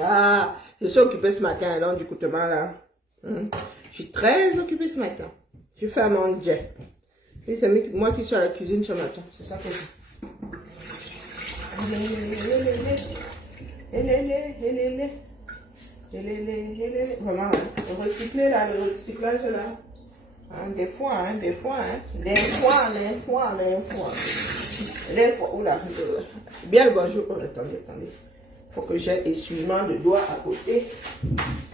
Ah, je suis occupée ce matin, donc du coup, là. Je suis très occupée ce matin. Je fais à manger. Et c'est moi qui suis à la cuisine ce matin. C'est ça que je fais. Vraiment, le recycler là, le recyclage là. Des fois. Oula. Bien le bonjour. Oh, attendez. Il faut que j'ai essuie-main de doigts à côté.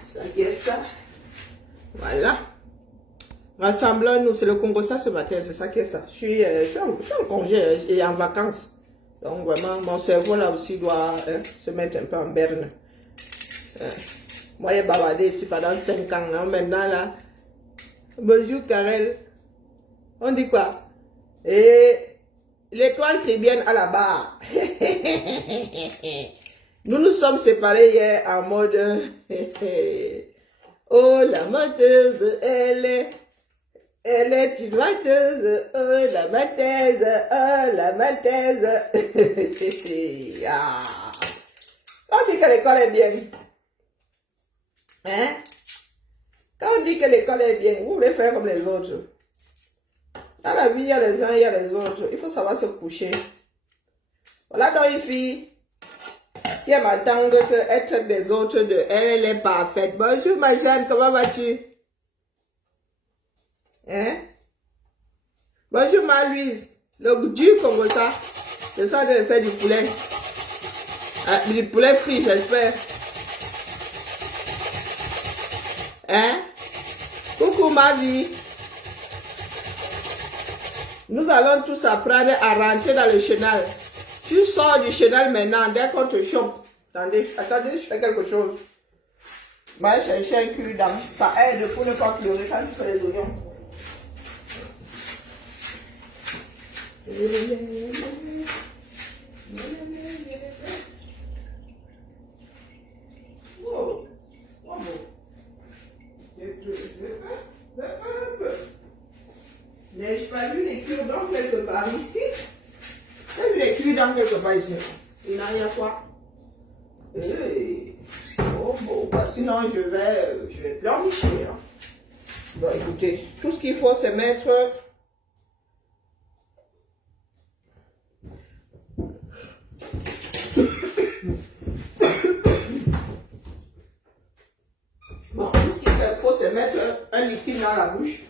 Ça y est ça. Voilà. Rassemblons-nous. C'est le Congo ça ce matin. C'est ça qui est ça. Je suis en congé et en vacances. Donc vraiment, mon cerveau là aussi doit se mettre un peu en berne. Moi, j'ai bavardé ici pendant 5 ans. Hein. Maintenant là. Bonjour Karel. On dit quoi? Et l'étoile chrétienne à la barre. Nous sommes séparés hier en mode oh la menteuse, elle est une menteuse, oh la maltaise, ah. On dit que l'école est bien. Hein? Quand on dit que l'école est bien, vous voulez faire comme les autres. Dans la vie, il y a les uns, il y a les autres. Il faut savoir se coucher. Voilà donc une fille qui aime attendre que être des autres de elle, elle est parfaite. Bonjour ma Jeanne, comment vas-tu? Hein? Bonjour ma Louise. Le dur comme ça. C'est ça que je fais du poulet. Ah, du poulet frit, j'espère. Hein? Coucou ma vie. Nous allons tous apprendre à rentrer dans le chenal. Tu sors du chenal maintenant, dès qu'on te chope. Attendez, je fais quelque chose. Va chercher un cure-dent. Ça aide pour ne pas pleurer quand tu fais les oignons. Wow. Wow. N'ai-je pas vu les cure-dents quelque part ici? J'ai vu les cure-dents quelque part ici. Il n'a rien quoi. Oh, bon, bah, sinon je vais pleurnicher. Hein. Bon, écoutez, tout ce qu'il faut, c'est mettre... Bon, tout ce qu'il faut, c'est mettre un liquide dans la bouche.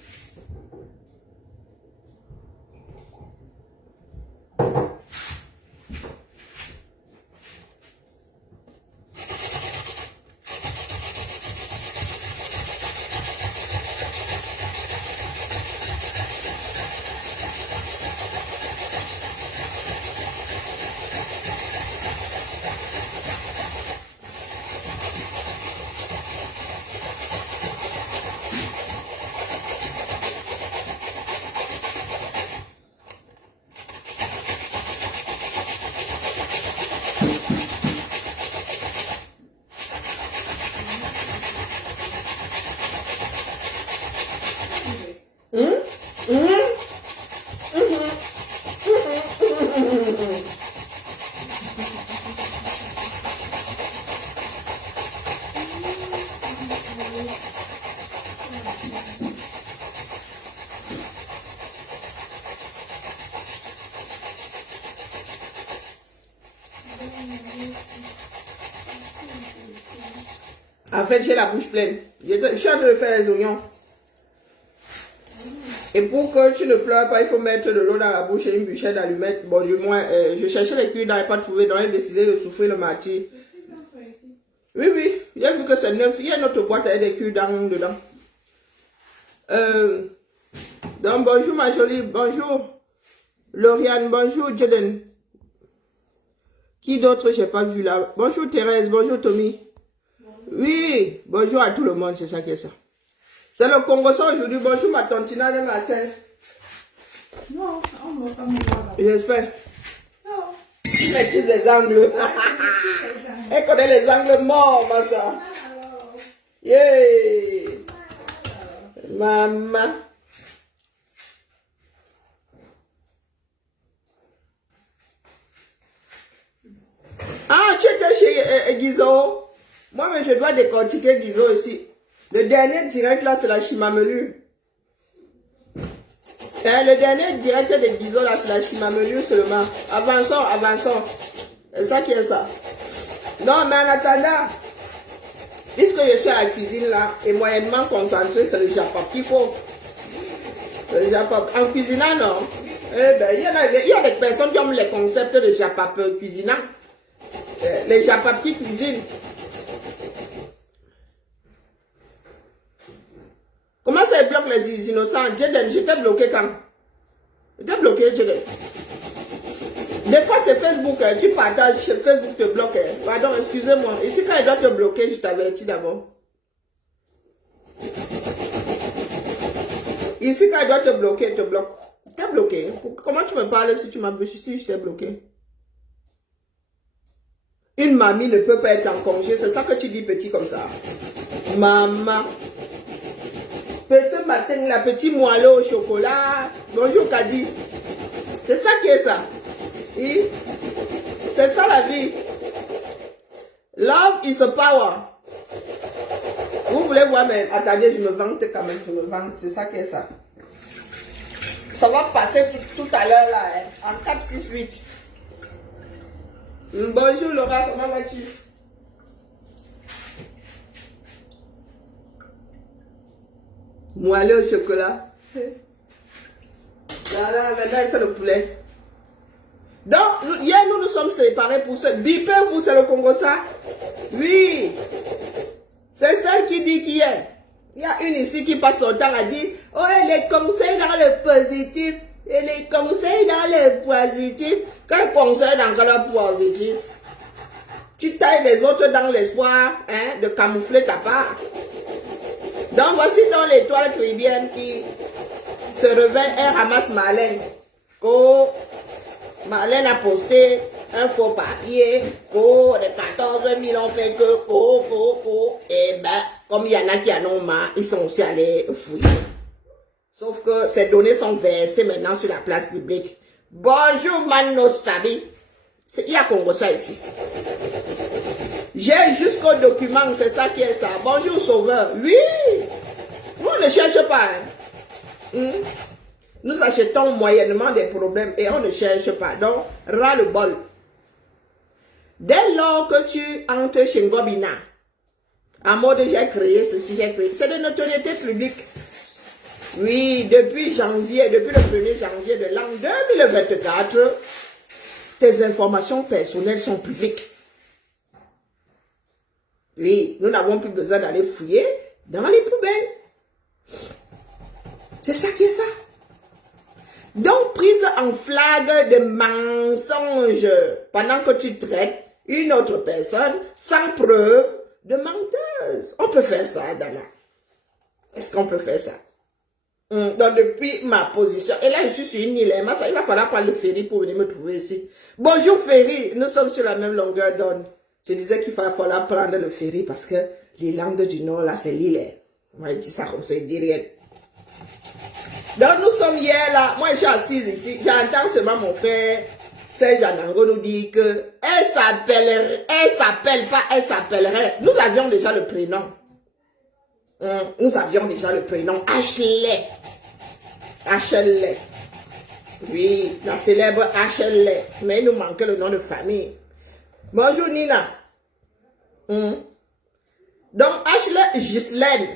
En fait, j'ai la bouche pleine. Je suis en train de faire les oignons. Et pour que tu ne pleures pas, il faut mettre de l'eau dans la bouche et une bûchette d'allumettes. Bon, du moins, je cherchais les cure-dents, je n'ai pas trouvé, donc j'ai décidé de souffrir le martyr. Oui, j'ai vu que c'est neuf. Il y a une autre boîte avec des cure-dents dedans. Donc, bonjour ma jolie, bonjour Lauriane, bonjour Jaden. Qui d'autre j'ai pas vu là? Bonjour Thérèse, bonjour Tommy. Oui, bonjour à tout le monde, c'est ça qui est ça. C'est le Congo ça aujourd'hui. Bonjour ma tantina de Marcel. Non, on ne va pas me voir là. J'espère. Non. Tu maîtrises les angles. Elle connaît les angles morts, ma soeur. Yeah. Maman. Guizot. Moi-même, je dois décortiquer Guizot ici. Le dernier direct, là, c'est la Chimamelu. Hein, le dernier direct de Guizot, là, c'est la Chimamelu seulement. Avançons, avançons. C'est ça qui est ça. Non, mais en attendant, puisque je suis à la cuisine, là, et moyennement concentré, c'est le japap qu'il faut. C'est le japap. En cuisinant, non. Eh ben, il y a des personnes qui ont les concepts de japap cuisinant. Les japap qui cuisinent. Comment ça bloque les innocents? Jaden, je t'ai bloqué quand? Je t'ai bloqué, Jaden. Des fois, c'est Facebook, tu partages, Facebook te bloque. Pardon, excusez-moi. Ici, quand il doit te bloquer, je t'avertis d'abord. Ici, quand il doit te bloquer, il te bloque. T'es bloqué. Comment tu me parles si tu m'as bloqué, si je t'ai bloqué? Une mamie ne peut pas être en congé. C'est ça que tu dis petit comme ça. Maman. Ce matin, la petite moelleux au chocolat. Bonjour, Kadi. C'est ça qui est ça. C'est ça la vie. Love is a power. Vous voulez voir, mais attendez, je me vante quand même. Je me vante. C'est ça qui est ça. Ça va passer tout à l'heure là. Hein, en 4, 6, 8. Bonjour Laura, comment vas-tu? Moelleux au chocolat. Là, maintenant, il fait le poulet. Donc, hier, nous nous sommes séparés pour ce. Bipez-vous, c'est le Congo ça? Oui. C'est celle qui dit qui est. Il y a une ici qui passe son temps à dire, oh, les conseils dans le positif. Et les conseils dans le positif. Quel conseil dans le positif? Tu tailles les autres dans l'espoir hein, de camoufler ta part. Donc, voici dans l'étoile caribéenne qui se réveille et ramasse Marlène. Oh, Marlène a posté un faux papier. Oh, de 14 000 on fait que. Et ben, comme il y en a qui en ont marre, ils sont aussi allés fouiller. Sauf que ces données sont versées maintenant sur la place publique. Bonjour, Mano Sabi. Il y a Congo ça ici. J'ai jusqu'au document, c'est ça qui est ça. Bonjour, Sauveur. Oui. Nous, on ne cherche pas. Hein. Nous achetons moyennement des problèmes et on ne cherche pas. Donc, ras le bol. Dès lors que tu entres chez Ngobina, en mode j'ai créé ceci, j'ai créé, c'est de notoriété publique. Oui, depuis janvier, depuis le 1er janvier de l'an 2024, tes informations personnelles sont publiques. Oui, nous n'avons plus besoin d'aller fouiller dans les poubelles. C'est ça qui est ça. Donc, prise en flag de mensonge pendant que tu traites une autre personne sans preuve de menteuse. On peut faire ça, Dana. Est-ce qu'on peut faire ça? Donc, depuis ma position, et là, je suis sur une île, il va falloir prendre le ferry pour venir me trouver ici. Bonjour, ferry. Nous sommes sur la même longueur d'onde. Je disais qu'il va falloir prendre le ferry parce que les Landes du Nord, là, c'est l'île. Moi, je dis ça comme ça, il dit rien. Donc, nous sommes hier, là. Moi, je suis assise ici. J'entends seulement mon frère, Serge Anango, nous dit que elle s'appellerait. Nous avions déjà le prénom. Nous avions déjà le prénom Ashley. Ashley. Oui, la célèbre Ashley. Mais il nous manquait le nom de famille. Bonjour Nina. Donc Ashley Ghislaine.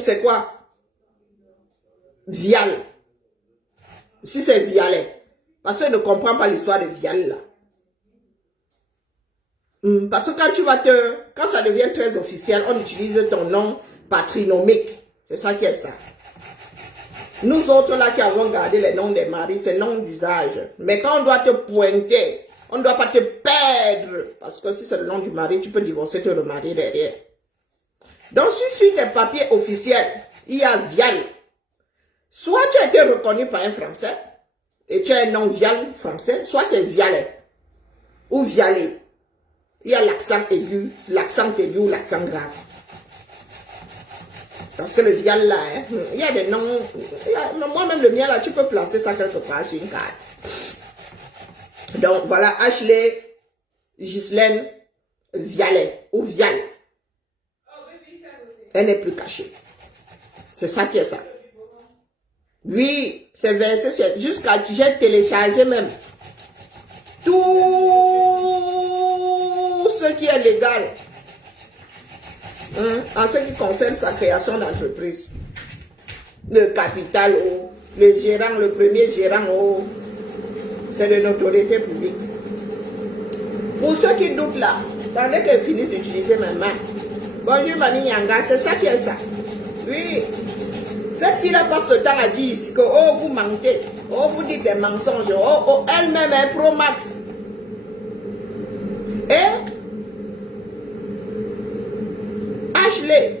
C'est quoi? Vial. Si c'est Vialet. Parce qu'elle ne comprend pas l'histoire de Vial là. Parce que quand ça devient très officiel, on utilise ton nom patronymique. C'est ça qui est ça. Nous autres là qui avons gardé les noms des maris, c'est nom d'usage. Mais quand on doit te pointer, on ne doit pas te perdre. Parce que si c'est le nom du mari, tu peux divorcer le mari derrière. Donc sur tes papiers officiels, il y a Vial. Soit tu as été reconnu par un Français, et tu as un nom Vial français, soit c'est Vialet. Ou Vialet. Il y a l'accent aigu ou l'accent grave. Parce que le Vial là, hein, il y a des noms. Moi-même le mien là, tu peux placer ça quelque part sur une carte. Donc voilà, Ashley Ghislaine Vialet ou Vial. Elle n'est plus cachée. C'est ça qui est ça. Oui, c'est versé sur... Jusqu'à... J'ai téléchargé même tout ce qui est légal. En ce qui concerne sa création d'entreprise. Le capital, le gérant, le premier gérant, c'est de notoriété publique. Pour ceux qui doutent là, attendez qu'elle finisse d'utiliser mes mains. Bonjour Mamie Nyanga, c'est ça qui est ça. Oui. Cette fille-là passe le temps à dire ici que oh vous mentez, oh vous dites des mensonges, oh elle-même est pro max. Et Ashley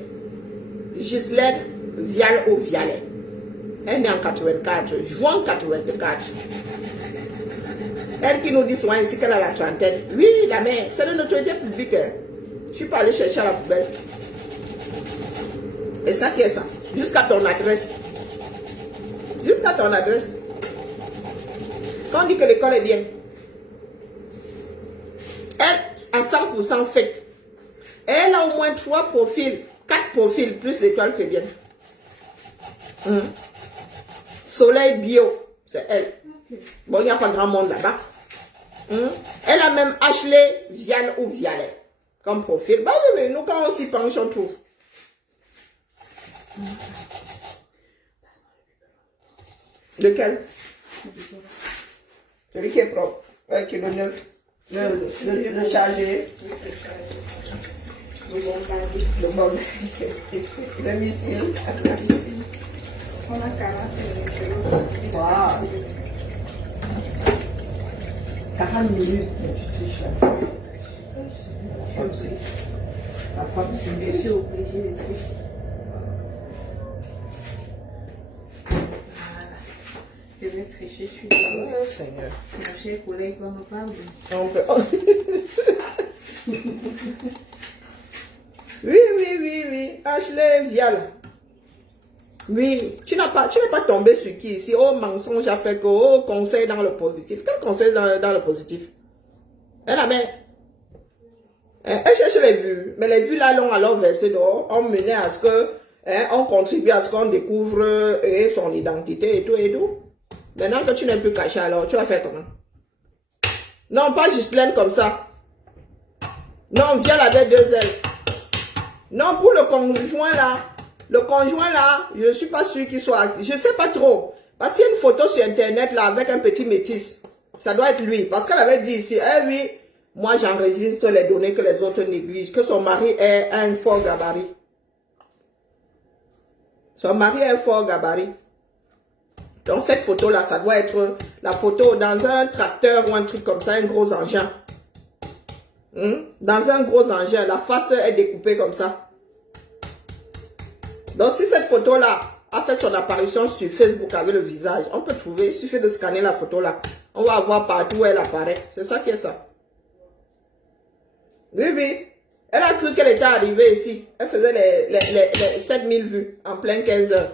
Ghislaine Vial ou Vialet. Elle est née en 84, juin 84. Elle qui nous dit souvent ici qu'elle a la trentaine. Oui, la mère, c'est de notre autorité publique. Je ne suis pas allée chercher à la poubelle. Et ça qui est ça. Jusqu'à ton adresse. Jusqu'à ton adresse. Quand on dit que l'école est bien. Elle, à 100% fake. Elle a au moins 3 profils, 4 profils, plus l'étoile chrétienne. Soleil bio, c'est elle. Bon, il n'y a pas grand monde là-bas. Elle a même Ashley Vial ou Vialet comme profil. Bah oui, mais nous, quand on s'y penche, on trouve. Lequel? Celui qui est propre. Qui est le neuf. Le chargé. Le bon. Le missile. On a 40. Waouh. 40 minutes. Tu triches là. La femme, c'est Je suis obligée de tricher. Je vais tricher, je suis désolée. Oh, Seigneur. Mon cher collègue va me parler. On peut... Oui. Ashley Vial. Oui. Tu n'es pas tombé sur qui ici? Oh, mensonge à faire que, oh, conseil dans le positif. Quel conseil dans le positif? Elle a même... Elle cherche les vues. Mais les vues là l'ont alors versé dehors. On menait à ce que... on contribue à ce qu'on découvre son identité et tout et tout. Maintenant que tu n'es plus caché, alors tu vas faire comment? Non, pas Ghislaine comme ça. Non, viens avec 2 ailes. Non, pour le conjoint là. Le conjoint là, je ne suis pas sûr qu'il soit actif. Je ne sais pas trop. Parce qu'il y a une photo sur internet là avec un petit métis. Ça doit être lui. Parce qu'elle avait dit ici, oui, moi j'enregistre les données que les autres négligent. Que son mari est un fort gabarit. Son mari est un fort gabarit. Donc cette photo-là, ça doit être la photo dans un tracteur ou un truc comme ça, un gros engin. Dans un gros engin, la face est découpée comme ça. Donc si cette photo-là a fait son apparition sur Facebook avec le visage, on peut trouver, il suffit de scanner la photo-là. On va voir partout où elle apparaît. C'est ça qui est ça. Oui. Elle a cru qu'elle était arrivée ici. Elle faisait les 7000 vues en plein 15 heures.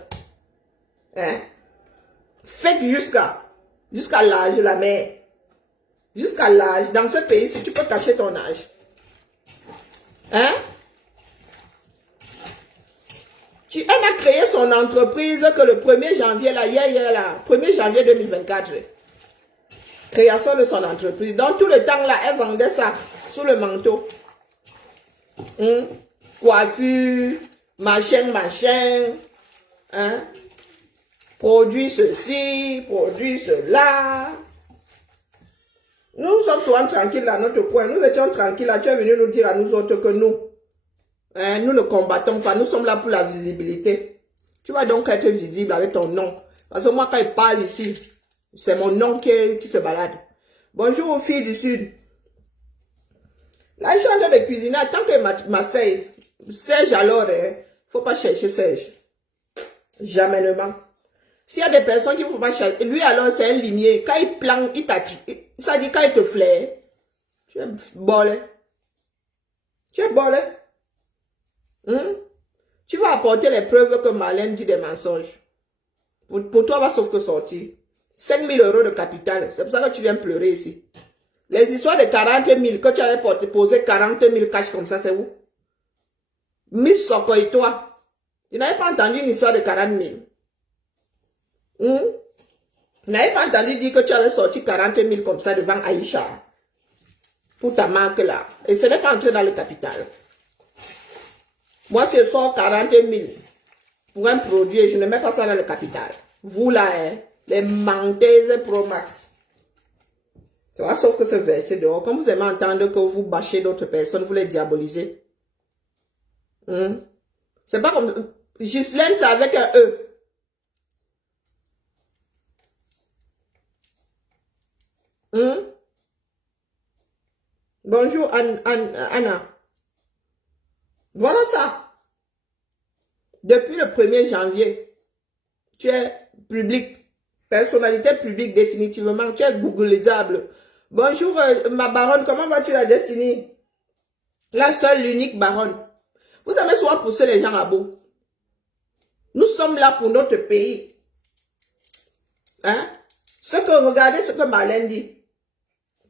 Faites jusqu'à l'âge, la mère. Jusqu'à l'âge. Dans ce pays, si tu peux cacher ton âge. Elle a créé son entreprise que le 1er janvier, là, hier, là, 1er janvier 2024. Création de son entreprise. Donc, tout le temps, là, elle vendait ça sous le manteau. Coiffure, machin. Produit ceci, produit cela. Nous sommes souvent tranquilles à notre coin. Nous étions tranquilles là. Tu es venu nous dire à nous autres que nous ne combattons pas. Nous sommes là pour la visibilité. Tu vas donc être visible avec ton nom. Parce que moi, quand il parle ici, c'est mon nom qui se balade. Bonjour aux filles du Sud. Là, je suis en train de cuisiner. Tant que ma Serge alors, faut pas chercher Serge. Jamais. S'il y a des personnes qui ne font pas chercher, lui alors c'est un limier. Quand il plante, ça dit quand il te flaire, tu es bolé. Tu vas apporter les preuves que Marlène dit des mensonges. Pour toi, va sauf que sortir. 5 000 € de capital. C'est pour ça que tu viens pleurer ici. Les histoires de 40 000, que tu avais posé 40 000 cash comme ça, c'est où? Miss Soko et toi, tu n'avais pas entendu une histoire de 40 000. Tu n'avais pas entendu dire que tu avais sorti 40 000 comme ça devant Aïcha. Pour ta marque là. Et ce n'est pas entré dans le capital. Moi, je sors 40 000 pour un produit et je ne mets pas ça dans le capital. Vous là, hein, les menteuses Pro Max. Tu vois, sauf que ce verset dehors, quand vous aimez entendre que vous bâchez d'autres personnes, vous les diabolisez. C'est pas comme... Ghislaine, c'est avec un E. Bonjour Anna. Voilà ça. Depuis le 1er janvier, tu es public, personnalité publique définitivement, tu es googlisable. Bonjour ma baronne, comment vas-tu la destinée? La seule, l'unique baronne. Vous avez souvent poussé les gens à bout. Nous sommes là pour notre pays. Hein? Regardez ce que Marlène dit.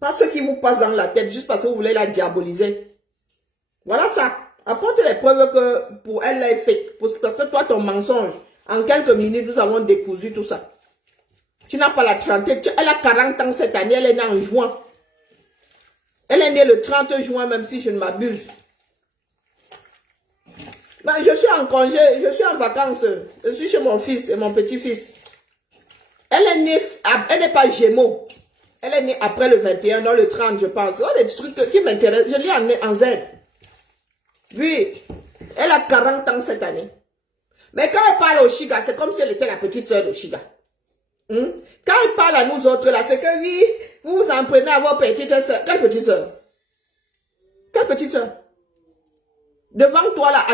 Pas ce qui vous passe dans la tête juste parce que vous voulez la diaboliser. Voilà ça. Apporte les preuves que pour elle, là, est fake. Parce que toi, ton mensonge, en quelques minutes, nous avons décousu tout ça. Tu n'as pas la trentaine. Elle a 40 ans cette année. Elle est née en juin. Elle est née le 30 juin, même si je ne m'abuse. Ben, je suis en congé. Je suis en vacances. Je suis chez mon fils et mon petit-fils. Elle est née... Elle n'est pas Gémeaux. Elle est née après le 21, dans le 30, je pense. Oh, des trucs qui m'intéressent. Je l'ai en Z. Oui, elle a 40 ans cette année. Mais quand elle parle au Shiga, c'est comme si elle était la petite soeur de Shiga. Quand elle parle à nous autres, là, c'est que oui, vous vous en prenez à vos petites soeurs. Quelle petite soeur? Quelle petite soeur? Devant toi, là,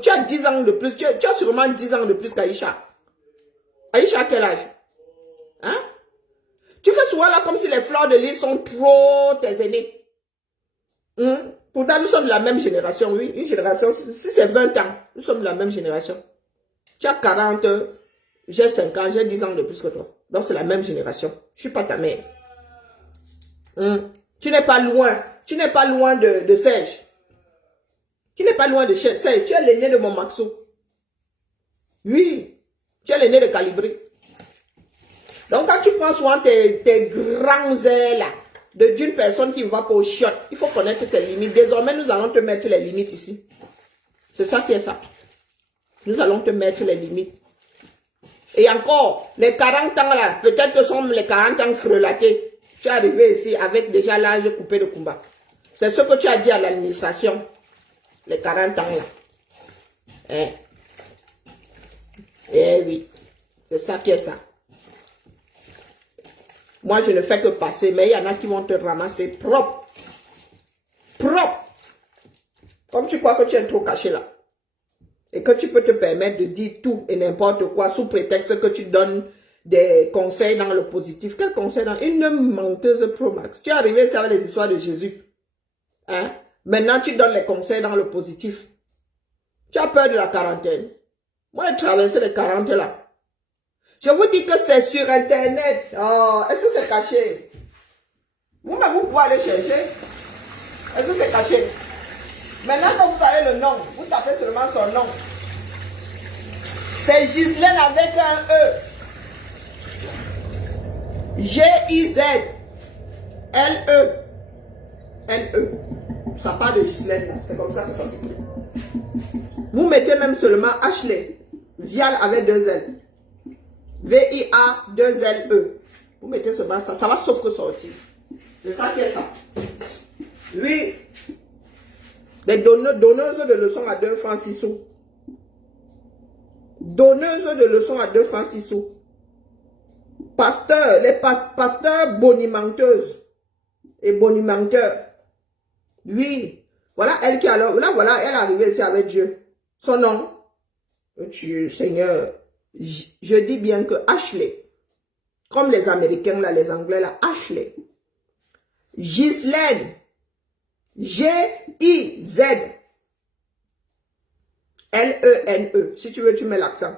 tu as 10 ans de plus. Tu as sûrement 10 ans de plus qu'Aïcha. Aïcha, quel âge? Hein? Tu fais souvent là comme si les fleurs de lys sont trop tes aînés. Pourtant, nous sommes de la même génération, oui. Une génération, si c'est 20 ans, nous sommes de la même génération. Tu as 40, j'ai 5 ans, j'ai 10 ans de plus que toi. Donc, c'est la même génération. Je ne suis pas ta mère. Tu n'es pas loin. Tu n'es pas loin de Serge. Tu n'es pas loin de Serge. Tu es l'aîné de mon Maxou. Oui. Tu es l'aîné de Calibri. Donc, quand tu prends souvent tes grands airs là, d'une personne qui ne va pas au chiottes, il faut connaître tes limites. Désormais, nous allons te mettre les limites ici. C'est ça qui est ça. Nous allons te mettre les limites. Et encore, les 40 ans là, peut-être que sont les 40 ans frelatés. Tu es arrivé ici avec déjà l'âge coupé de combat. C'est ce que tu as dit à l'administration. Les 40 ans là. Hein? Eh oui. C'est ça qui est ça. Moi, je ne fais que passer, mais il y en a qui vont te ramasser propre. Propre. Comme tu crois que tu es trop caché là. Et que tu peux te permettre de dire tout et n'importe quoi sous prétexte que tu donnes des conseils dans le positif. Quel conseil dans une menteuse Pro Max? Tu es arrivé ici avec les histoires de Jésus. Hein? Maintenant, tu donnes les conseils dans le positif. Tu as peur de la quarantaine. Moi, j'ai traversé les 40 là. Je vous dis que c'est sur Internet. Oh, est-ce que c'est caché? Vous-même, vous pouvez aller chercher. Est-ce que c'est caché? Maintenant que vous avez le nom, vous tapez seulement son nom. C'est Ghislaine avec un E. G-I-Z-L-E. L-E. Ça part de Ghislaine. C'est comme ça que ça s'écrit. Vous mettez même seulement Ashley. Vial avec 2 L. V-I-A-2-L-E. Vous mettez seulement ça. Ça va sauf que sortir. C'est ça qui est ça. Oui. Les donneuses de leçons à 2 francs 6 sous. Donneuses de leçons à 2 francs 6 sous. Pasteurs, les pasteurs bonimenteuses et bonimenteurs. Oui. Voilà elle qui alors, là voilà, elle est arrivée ici avec Dieu. Son nom, Dieu, Seigneur, je dis bien que Ashley, comme les Américains là, les Anglais là, Ashley, Ghislaine, G-I-Z-L-E-N-E. Si tu veux, tu mets l'accent.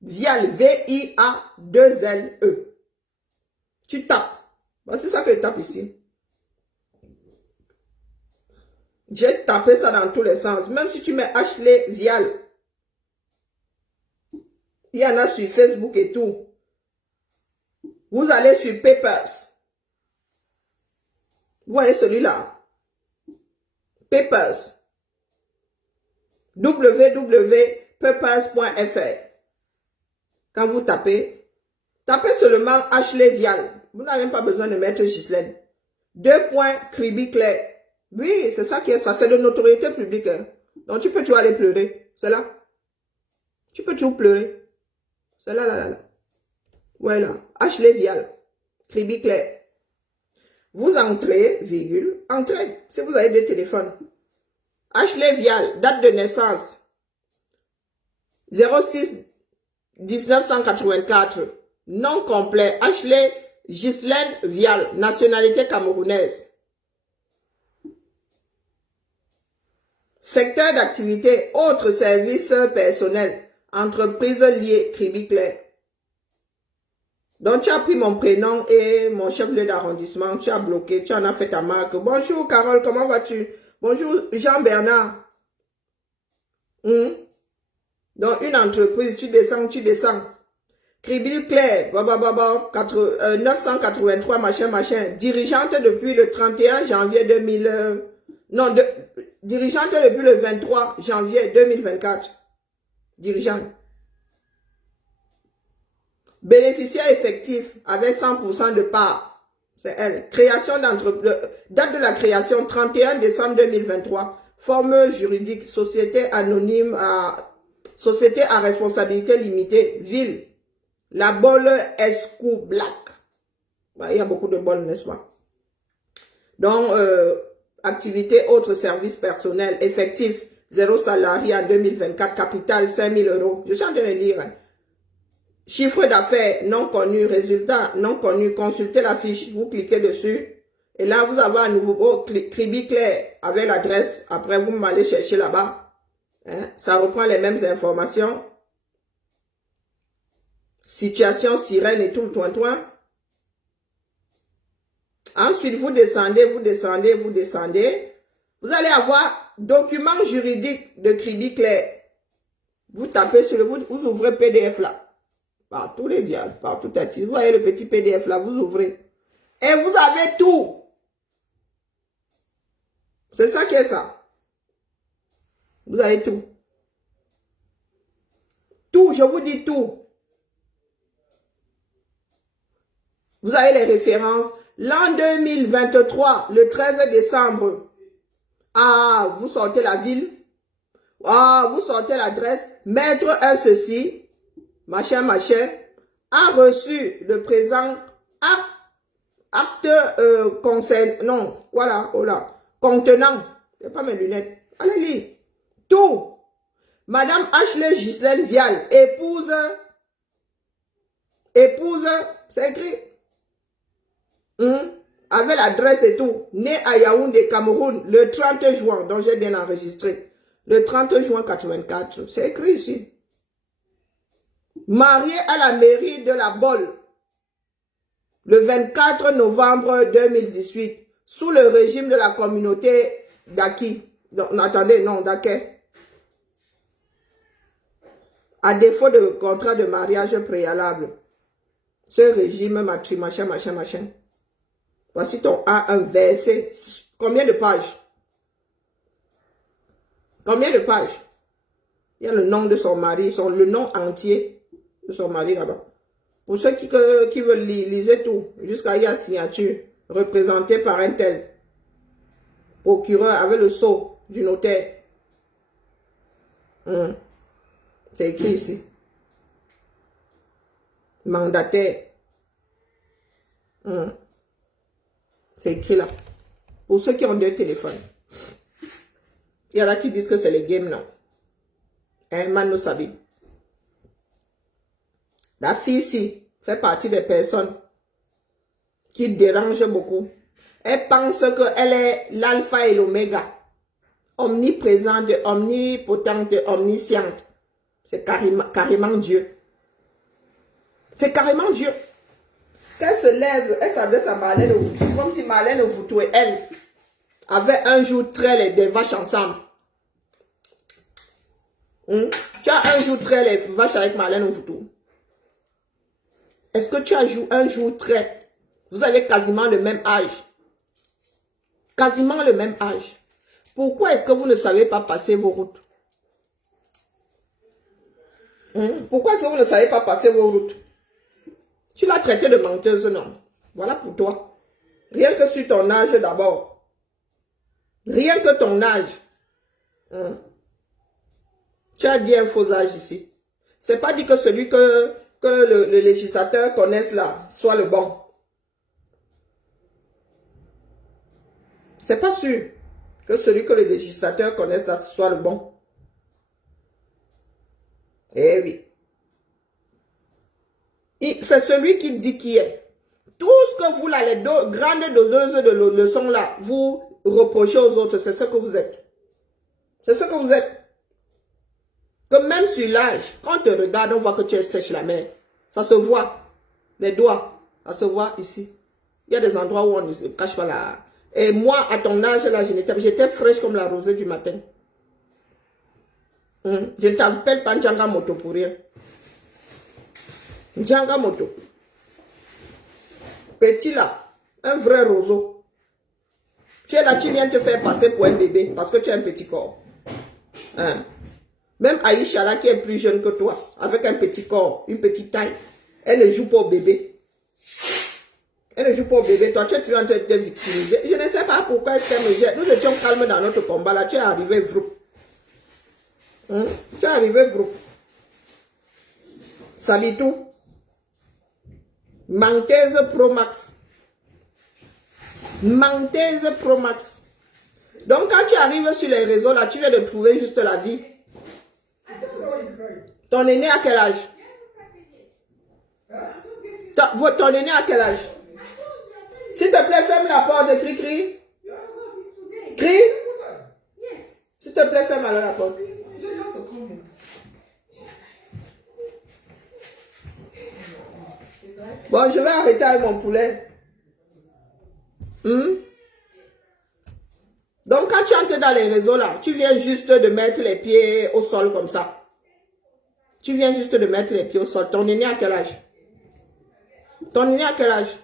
Vial, V-I-A-2-L-E. Tu tapes. C'est ça que tu tapes ici. J'ai tapé ça dans tous les sens. Même si tu mets Ashley Vial, il y en a sur Facebook et tout. Vous allez sur Papers. Vous voyez celui-là. Papers. www.papers.fr. Quand vous tapez seulement Ashley Vial. Vous n'avez même pas besoin de mettre Ghislaine. 2 points, Kribi Claire. Oui, c'est ça qui est ça. C'est de notoriété publique. Hein. Donc, tu peux toujours aller pleurer. C'est là. Tu peux toujours pleurer. C'est là, là, là, là. Voilà. Ashley Vial. Kribi Claire. Vous entrez, virgule, entrez. Si vous avez des téléphones. Ashley Vial, date de naissance. 06 1984. Nom complet. Ashley Ghislaine Vial. Nationalité camerounaise. Secteur d'activité, autres services personnels, entreprise liée, Kribi Claire. Donc, tu as pris mon prénom et mon chef-lieu d'arrondissement, tu as bloqué, tu en as fait ta marque. Bonjour Carole, comment vas-tu? Bonjour Jean-Bernard. Donc, une entreprise, tu descends. Kribi Claire, 983, machin. Dirigeante depuis le 31 janvier 2000... dirigeante depuis le 23 janvier 2024. Dirigeante. Bénéficiaire effectif avec 100% de part. C'est elle. Création d'entreprise. Date de la création 31 décembre 2023. Forme juridique. Société anonyme société à responsabilité limitée. Ville. La Bolle Escou Black. Il y a beaucoup de bols, n'est-ce pas? Donc, activité, autres services personnels, effectif, 0 salarié en 2024, capital 5 000 €. Je suis en train de lire. Hein. Chiffre d'affaires non connu, résultat non connu, consultez la fiche, vous cliquez dessus. Et là, vous avez un nouveau Kribi Claire avec l'adresse. Après, vous m'allez chercher là-bas. Hein. Ça reprend les mêmes informations. Situation, sirène et tout le toin-toin. Ensuite, vous descendez. Vous allez avoir document juridique de Kribi Claire. Vous tapez sur vous ouvrez PDF là. Par tous les diables, par tout à Vous voyez le petit PDF là, vous ouvrez. Et vous avez tout. C'est ça qui est ça. Vous avez tout. Tout, je vous dis tout. Vous avez les références. L'an 2023, le 13 décembre. Ah, vous sortez la ville. Ah, vous sortez l'adresse. Maître un ceci. Machin, a reçu le présent acte contenant, je n'ai pas mes lunettes, allez lire, tout. Madame Ashley Ghislaine Vial, épouse, c'est écrit, avec l'adresse et tout, née à Yaoundé, Cameroun, le 30 juin, donc j'ai bien enregistré, le 30 juin 84, c'est écrit ici. Mariée à la mairie de la Bolle, le 24 novembre 2018, sous le régime de la communauté d'Aki. Attendez, non, d'Aké. À défaut de contrat de mariage préalable, ce régime machin. Voici ton A1 verset. Combien de pages? Combien de pages? Il y a le nom de son mari, le nom entier de son mari là-bas. Pour ceux qui veulent lisez tout, jusqu'à y a signature, représentée par un tel procureur avec le sceau du notaire. C'est écrit ici. Mandataire. C'est écrit là. Pour ceux qui ont deux téléphones. Il y en a qui disent que c'est les games, non. Mano Sabi. La fille ici fait partie des personnes qui dérangent beaucoup. Elle pense qu'elle est l'alpha et l'oméga. Omniprésente, omnipotente, omnisciente. C'est carrément Dieu. C'est carrément Dieu. Qu'elle se lève, elle s'adresse à Marlène Ouvoutou. Comme si Marlène Ouvoutou est elle. avaient un jour trait des vaches ensemble. Tu as un jour trait les vaches avec Marlène Ouvoutou. Est-ce que tu as un jour trait? Vous avez quasiment le même âge. Quasiment le même âge. Pourquoi est-ce que vous ne savez pas passer vos routes? Pourquoi est-ce que vous ne savez pas passer vos routes? Tu l'as traité de menteuse, non? Voilà pour toi. Rien que sur ton âge d'abord. Rien que ton âge. Tu as dit un faux âge ici. C'est pas dit que celui que le législateur connaisse là soit le bon. C'est pas sûr que celui que le législateur connaisse là soit le bon. Eh oui. C'est celui qui dit qui est. Tout ce que vous là, les grandes donneuses de leçons là, vous reprochez aux autres, c'est ce que vous êtes. C'est ce que vous êtes. Que même sur l'âge, quand on te regarde, on voit que tu es sèche la mer. Ça se voit. Les doigts, ça se voit ici. Il y a des endroits où on ne se cache pas là. Et moi, à ton âge là, j'étais fraîche comme la rosée du matin. Je ne t'appelle pas Ndjanga Moto pour rien. Ndjanga Moto. Petit là, un vrai roseau. Tu es là, tu viens te faire passer pour un bébé parce que tu as un petit corps. Même Aïcha là qui est plus jeune que toi, avec un petit corps, une petite taille, elle ne joue pas au bébé. Elle ne joue pas au bébé. Toi, tu es en train de te victimiser. Je ne sais pas pourquoi est-ce qu'elle me jette. Nous étions calmes dans notre combat là. Tu es arrivé vrou. Tu es arrivé vrou. Sabitou. Menteuse Pro Max. Menteuse Pro Max. Donc quand tu arrives sur les réseaux là, tu viens de trouver juste la vie. Ton aîné à quel âge? Ton aîné à quel âge? S'il te plaît, ferme la porte, crie. Crie. S'il te plaît, ferme alors la porte. Bon, je vais arrêter avec mon poulet. Donc, quand tu entres dans les réseaux là, tu viens juste de mettre les pieds au sol comme ça. Tu viens juste de mettre les pieds au sol. Ton aîné à quel âge? Ton aîné à quel âge?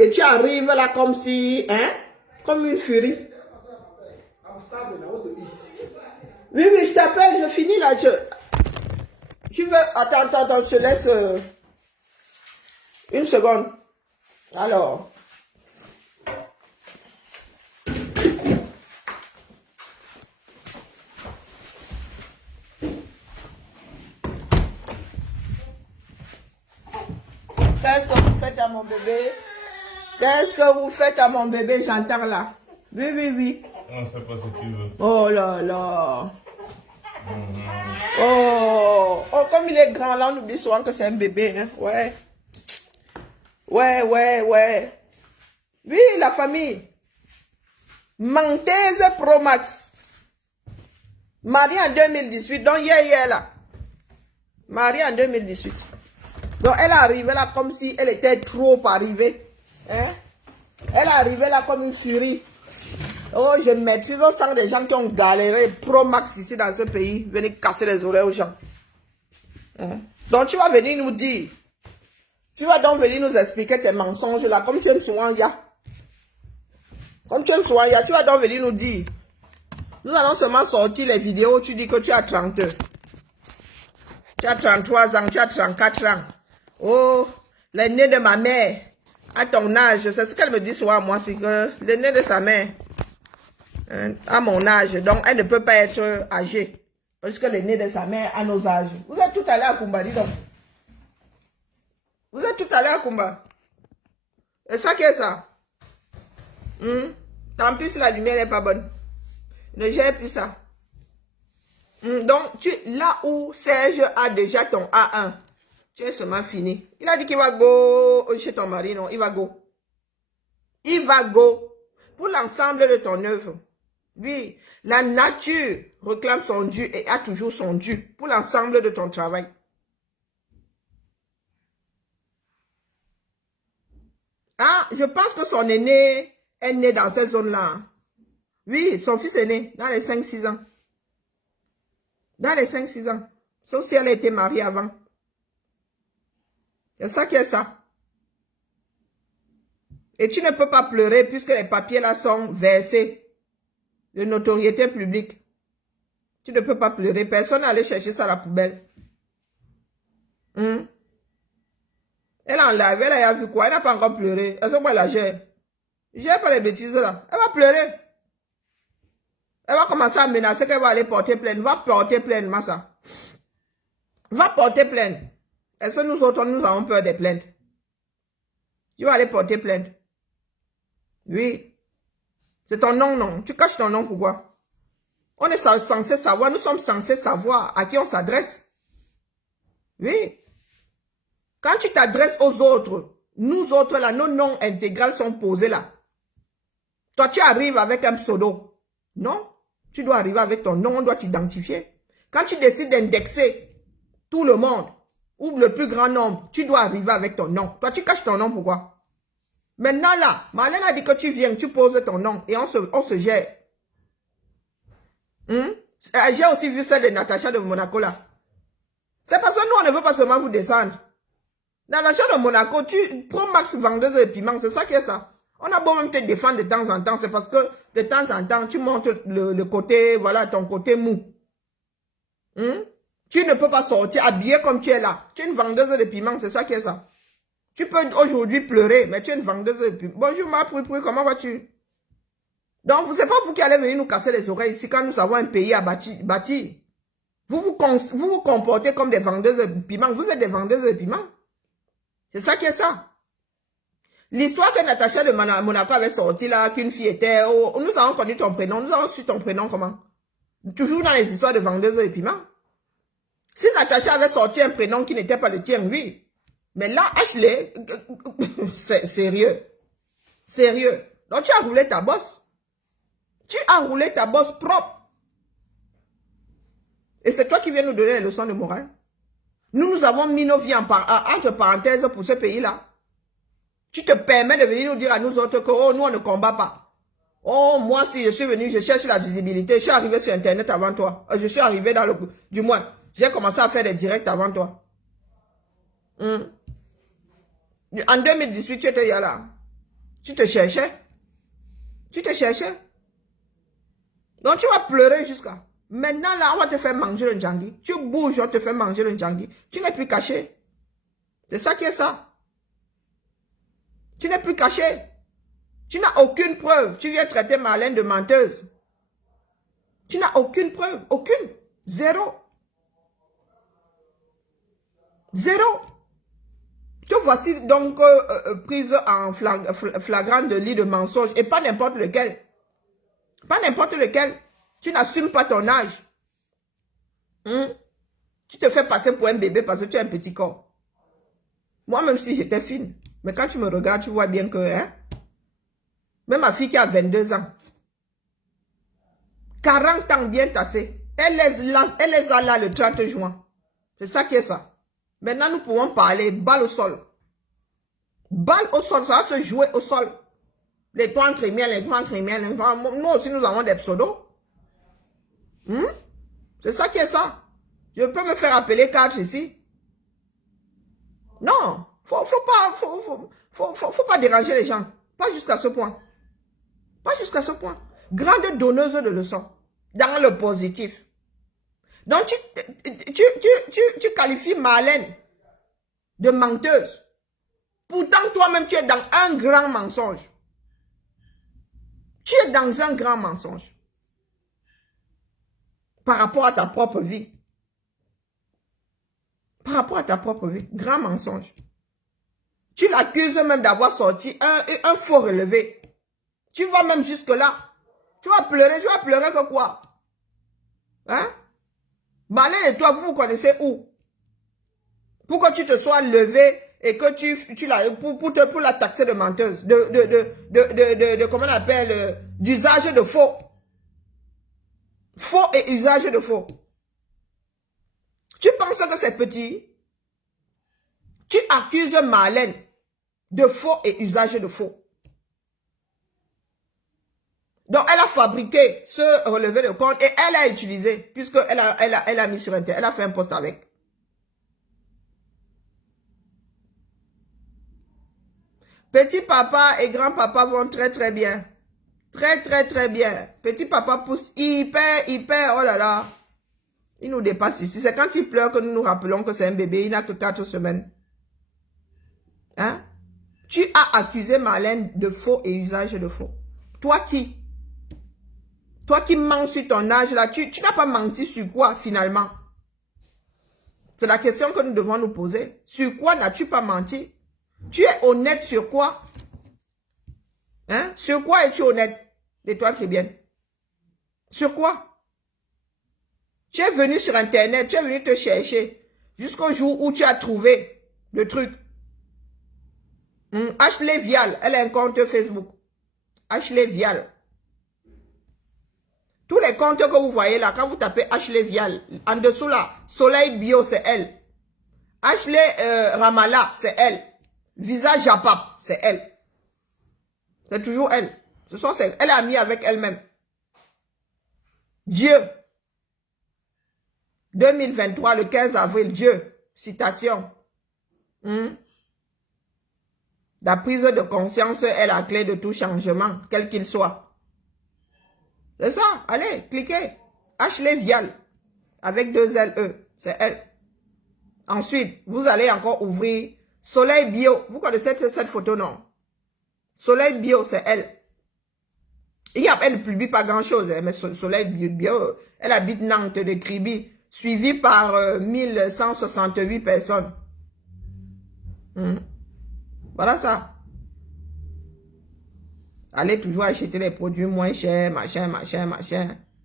Et tu arrives là comme si, comme une furie. Oui, je t'appelle, je finis là. Tu veux, attends, je te laisse une seconde. Alors. Qu'est-ce que vous faites à mon bébé? Qu'est-ce que vous faites à mon bébé? J'entends là. Oui. On ne sait pas ce que tu veux. Oh là là. Oh, comme il est grand là, on oublie souvent que c'est un bébé. Hein? Ouais. Oui, la famille. Menteuse Pro Max. Mariée en 2018. Donc, hier là. Mariée en 2018. Donc, elle est arrivée là comme si elle était trop arrivée. Hein? Elle est arrivée là comme une furie. Oh, je maîtrise au sang des gens qui ont galéré Pro Max ici dans ce pays. Venez casser les oreilles aux gens. Donc, tu vas venir nous dire. Tu vas donc venir nous expliquer tes mensonges là, comme tu aimes souvent ya. Comme tu aimes souvent ya, tu vas donc venir nous dire. Nous allons seulement sortir les vidéos où tu dis que tu as 30 ans. Tu as 33 ans, tu as 34 ans. Oh, l'aîné de ma mère, à ton âge, c'est ce qu'elle me dit souvent à moi, c'est que l'aîné de sa mère, à mon âge, donc elle ne peut pas être âgée. Parce que l'aîné de sa mère a nos âges. Vous êtes tout allés à Kumba, dis donc. Vous êtes tout allés à Kumba. Et ça, qu'est ça? Tant pis si la lumière n'est pas bonne. Ne gère plus ça. Donc, là où Serge a déjà ton A1, tu es seulement fini. Il a dit qu'il va go chez ton mari, non? Il va go. Il va go. Pour l'ensemble de ton œuvre. Oui, la nature réclame son dû et a toujours son dû. Pour l'ensemble de ton travail. Ah, je pense que son aîné est né dans cette zone-là. Oui, son fils est né dans les 5-6 ans. Dans les 5-6 ans. Sauf si elle a été mariée avant. C'est ça qui est ça. Et tu ne peux pas pleurer puisque les papiers là sont versés de notoriété publique. Tu ne peux pas pleurer. Personne n'est allé chercher ça à la poubelle. Elle en live, elle a vu quoi? Elle n'a pas encore pleuré. Elle sait la gère. Gère pas les bêtises là. Elle va pleurer. Elle va commencer à menacer qu'elle va aller porter plainte. Va porter plainte, Massa. Va porter plainte. Est-ce que nous autres, nous avons peur des plaintes? Tu vas aller porter plainte. Oui. C'est ton nom, non. Tu caches ton nom, pourquoi? On est censé savoir, nous sommes censés savoir à qui on s'adresse. Oui. Quand tu t'adresses aux autres, nous autres là, nos noms intégrales sont posés là. Toi, tu arrives avec un pseudo. Non. Tu dois arriver avec ton nom, on doit t'identifier. Quand tu décides d'indexer tout le monde, ou le plus grand nombre, tu dois arriver avec ton nom. Toi, tu caches ton nom, pourquoi? Maintenant là, Marlène a dit que tu viens, tu poses ton nom et on se gère. J'ai aussi vu celle de Natacha de Monaco là. C'est parce que nous, on ne veut pas seulement vous descendre. Natacha de Monaco, tu prends Max vendeuse de piment, c'est ça qui est ça. On a beau même te défendre de temps en temps, c'est parce que de temps en temps, tu montres le côté, voilà, ton côté mou. Tu ne peux pas sortir habillé comme tu es là. Tu es une vendeuse de piment, c'est ça qui est ça. Tu peux aujourd'hui pleurer, mais tu es une vendeuse de piment. Bonjour ma Poui, comment vas-tu? Donc, c'est pas vous qui allez venir nous casser les oreilles ici quand nous avons un pays à bâtir. Vous vous comportez comme des vendeuses de piment. Vous êtes des vendeuses de piment. C'est ça qui est ça. L'histoire que Natacha de Monaco avait sorti là, qu'une fille était... Oh, nous avons connu ton prénom. Nous avons su ton prénom comment? Toujours dans les histoires de vendeuses de piment. Si Natacha avait sorti un prénom qui n'était pas le tien, oui. Mais là, Ashley, c'est sérieux. Sérieux. Donc tu as roulé ta bosse. Tu as roulé ta bosse propre. Et c'est toi qui viens nous donner les leçons de morale. Nous avons mis nos vies entre parenthèses pour ce pays-là. Tu te permets de venir nous dire à nous autres que oh, nous on ne combat pas. Oh, moi si je suis venu, je cherche la visibilité. Je suis arrivé sur Internet avant toi. Je suis arrivé dans le... Du moins, j'ai commencé à faire des directs avant toi. En 2018, tu étais là. Tu te cherchais. Tu te cherchais. Donc tu vas pleurer jusqu'à... Maintenant là, on va te faire manger le djangui. Tu bouges, on te fait manger le djangui. Tu n'es plus caché. C'est ça qui est ça. Tu n'es plus caché. Tu n'as aucune preuve. Tu viens traiter Marlène de menteuse. Tu n'as aucune preuve. Aucune. Zéro. Zéro. Te voici donc prise en flagrant de lit de mensonge. Et pas n'importe lequel. Pas n'importe lequel. Tu n'assumes pas ton âge. Tu te fais passer pour un bébé parce que tu as un petit corps. Moi, même si j'étais fine. Mais quand tu me regardes, tu vois bien que... Hein, même ma fille qui a 22 ans. 40 ans bien tassé. Elle les a là le 30 juin. C'est ça qui est ça. Maintenant, nous pouvons parler balle au sol. Balle au sol, ça va se jouer au sol. Les toits crémiels, les toits crémiels. Nous aussi, nous avons des pseudos. C'est ça qui est ça. Je peux me faire appeler 4 ici. Non. Faut pas déranger les gens. Pas jusqu'à ce point. Pas jusqu'à ce point. Grande donneuse de leçons. Dans le positif. Donc, tu qualifies Marlène de menteuse. Pourtant, toi-même, tu es dans un grand mensonge. Tu es dans un grand mensonge. Par rapport à ta propre vie. Par rapport à ta propre vie. Grand mensonge. Tu l'accuses même d'avoir sorti un faux relevé. Tu vas même jusque-là. Tu vas pleurer que quoi? Hein? Marlène et toi, vous vous connaissez où? Pour que tu te sois levé et que tu la, pour la taxer de menteuse. Comment on appelle? D'usage de faux. Faux et usage de faux. Tu penses que c'est petit? Tu accuses Marlène de faux et usage de faux. fabriqué ce relevé de compte et elle a utilisé, puisqu'elle elle a mis sur Internet, elle a fait un post avec. Petit papa et grand papa vont très très bien. Très très très bien. Petit papa pousse hyper, oh là là. Il nous dépasse ici. C'est quand il pleure que nous nous rappelons que c'est un bébé. Il n'a que 4 semaines. Hein? Tu as accusé Marlène de faux et usage de faux. Toi qui? Toi qui mens sur ton âge là, tu n'as pas menti sur quoi finalement? C'est la question que nous devons nous poser. Sur quoi n'as-tu pas menti? Tu es honnête sur quoi? Hein? Sur quoi es-tu honnête? L'étoile chrétienne. Sur quoi? Tu es venu sur Internet, tu es venu te chercher jusqu'au jour où tu as trouvé le truc. Ashley Vial, elle a un compte Facebook. Ashley Vial. Tous les comptes que vous voyez là, quand vous tapez Ashley Vial, en dessous là, Soleil Bio, c'est elle. Ashley Ramallah, c'est elle. Visa Japap, c'est elle. C'est toujours elle. Elle a mis avec elle-même. Dieu. 2023, le 15 avril, Dieu. Citation. La prise de conscience est la clé de tout changement, quel qu'il soit. C'est ça. Allez, cliquez. Ashley Vial. Avec 2 LE. C'est elle. Ensuite, vous allez encore ouvrir Soleil Bio. Vous connaissez cette photo, non? Soleil Bio, c'est elle. Elle ne publie pas grand-chose, mais Soleil Bio, elle habite Nantes de Kribi, suivie par 1168 personnes. Voilà ça. Allez toujours acheter les produits moins chers, machin.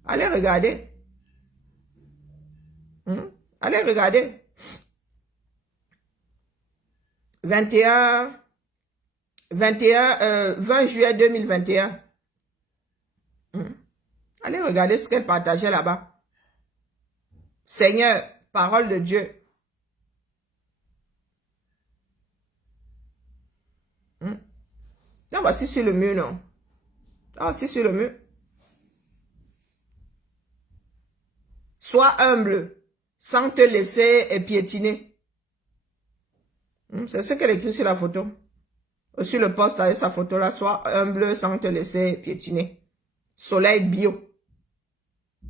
Allez regarder. Allez regarder. 20 juillet 2021. Allez regarder ce qu'elle partageait là-bas. Seigneur, parole de Dieu. Non, voici sur le mur, non. Ah, c'est sur le mur. Sois humble, sans te laisser piétiner. C'est ce qu'elle écrit sur la photo. Sur le poste avec sa photo là, sois humble, sans te laisser piétiner. Soleil Bio.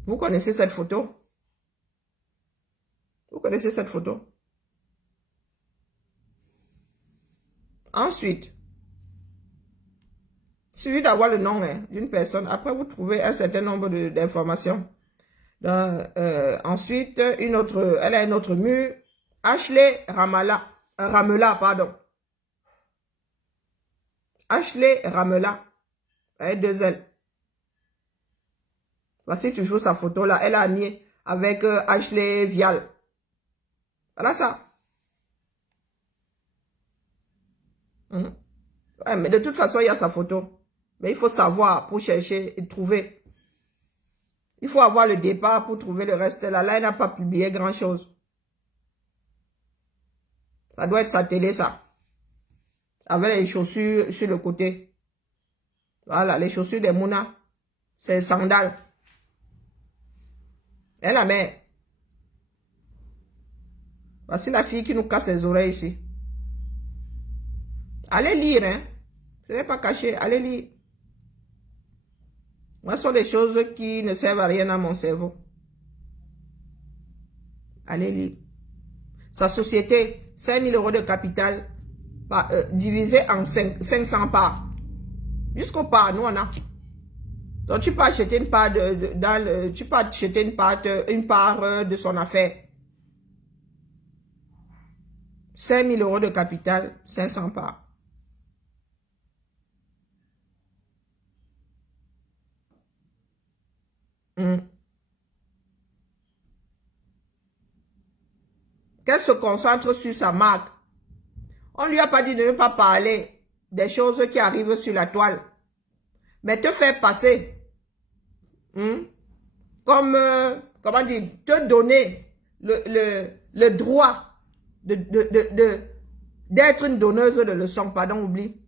Vous connaissez cette photo? Vous connaissez cette photo? Ensuite, il suffit d'avoir le nom d'une personne. Après, vous trouvez un certain nombre d'informations. Ensuite, elle a un autre mur. Ashley Ramallah, pardon. Ashley Ramallah, avec 2 L. Voici toujours sa photo là. Elle a mis avec Ashley Vial. Voilà ça. Ouais, mais de toute façon, il y a sa photo. Mais il faut savoir pour chercher et trouver. Il faut avoir le départ pour trouver le reste. Là, elle n'a pas publié grand-chose. Ça doit être sa télé, ça. Avec les chaussures sur le côté. Voilà, les chaussures des Mouna. C'est sandales. Elle la met. Voici la fille qui nous casse les oreilles ici. Allez lire, hein. Ce n'est pas caché. Allez lire. Moi, ce sont des choses qui ne servent à rien à mon cerveau. Allez lire. Sa société, 5 000 € de capital, divisé en 500 parts. Jusqu'au part, nous on a. Donc tu peux acheter une part tu peux acheter une part de son affaire. 5 000 € de capital, 500 parts. Qu'elle se concentre sur sa marque. On ne lui a pas dit de ne pas parler des choses qui arrivent sur la toile. Mais te faire passer comme, comment dire, te donner le droit d'être une donneuse de leçons. Pardon, oublie.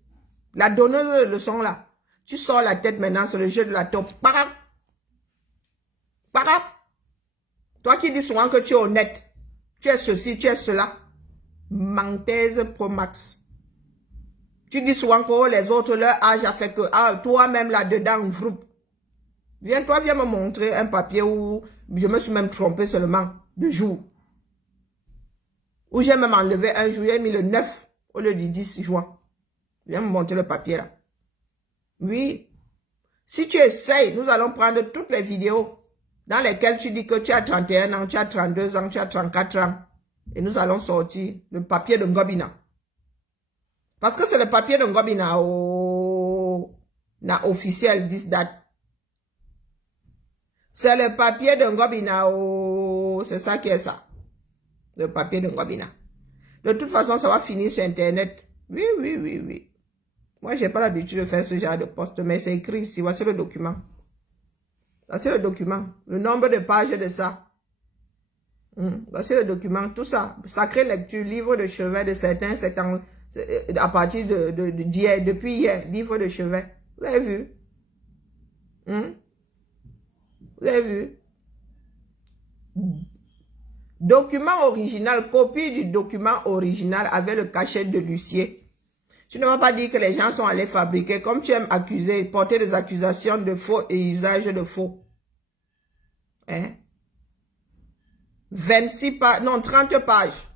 La donneuse de leçons là. Tu sors la tête maintenant sur le jeu de la taupe. Parap. Parap. Toi qui dis souvent que tu es honnête. Tu es ceci, tu es cela. Menteuse pro max. Tu dis souvent que les autres, leur âge a fait que... Ah, toi-même là-dedans, vroup. Viens me montrer un papier où je me suis même trompé seulement de jour. Où j'ai même enlevé un jour, j'ai mis le 9 au lieu du 10 juin. Viens me montrer le papier là. Oui. Si tu essayes, nous allons prendre toutes les vidéos dans lesquelles tu dis que tu as 31 ans, tu as 32 ans, tu as 34 ans. Et nous allons sortir le papier de Ngobina. Parce que c'est le papier de Ngobina officiel, this date. C'est le papier de Ngobina, c'est ça qui est ça. Le papier de Ngobina. De toute façon, ça va finir sur Internet. Oui, oui, oui, oui. Moi, je n'ai pas l'habitude de faire ce genre de poste, mais c'est écrit ici. Voici le document. Voici le document. Le nombre de pages de ça. Voici le document. Tout ça. Sacrée lecture, livre de chevet de certains, c'est à partir d'hier, depuis hier, livre de chevet. Vous avez vu? Vous avez vu? Document original, copie du document original avec le cachet de l'huissier. Tu ne vas pas dire que les gens sont allés fabriquer, comme tu aimes accuser, porter des accusations de faux et usage de faux. Hein? 26 pages, non, 30 pages.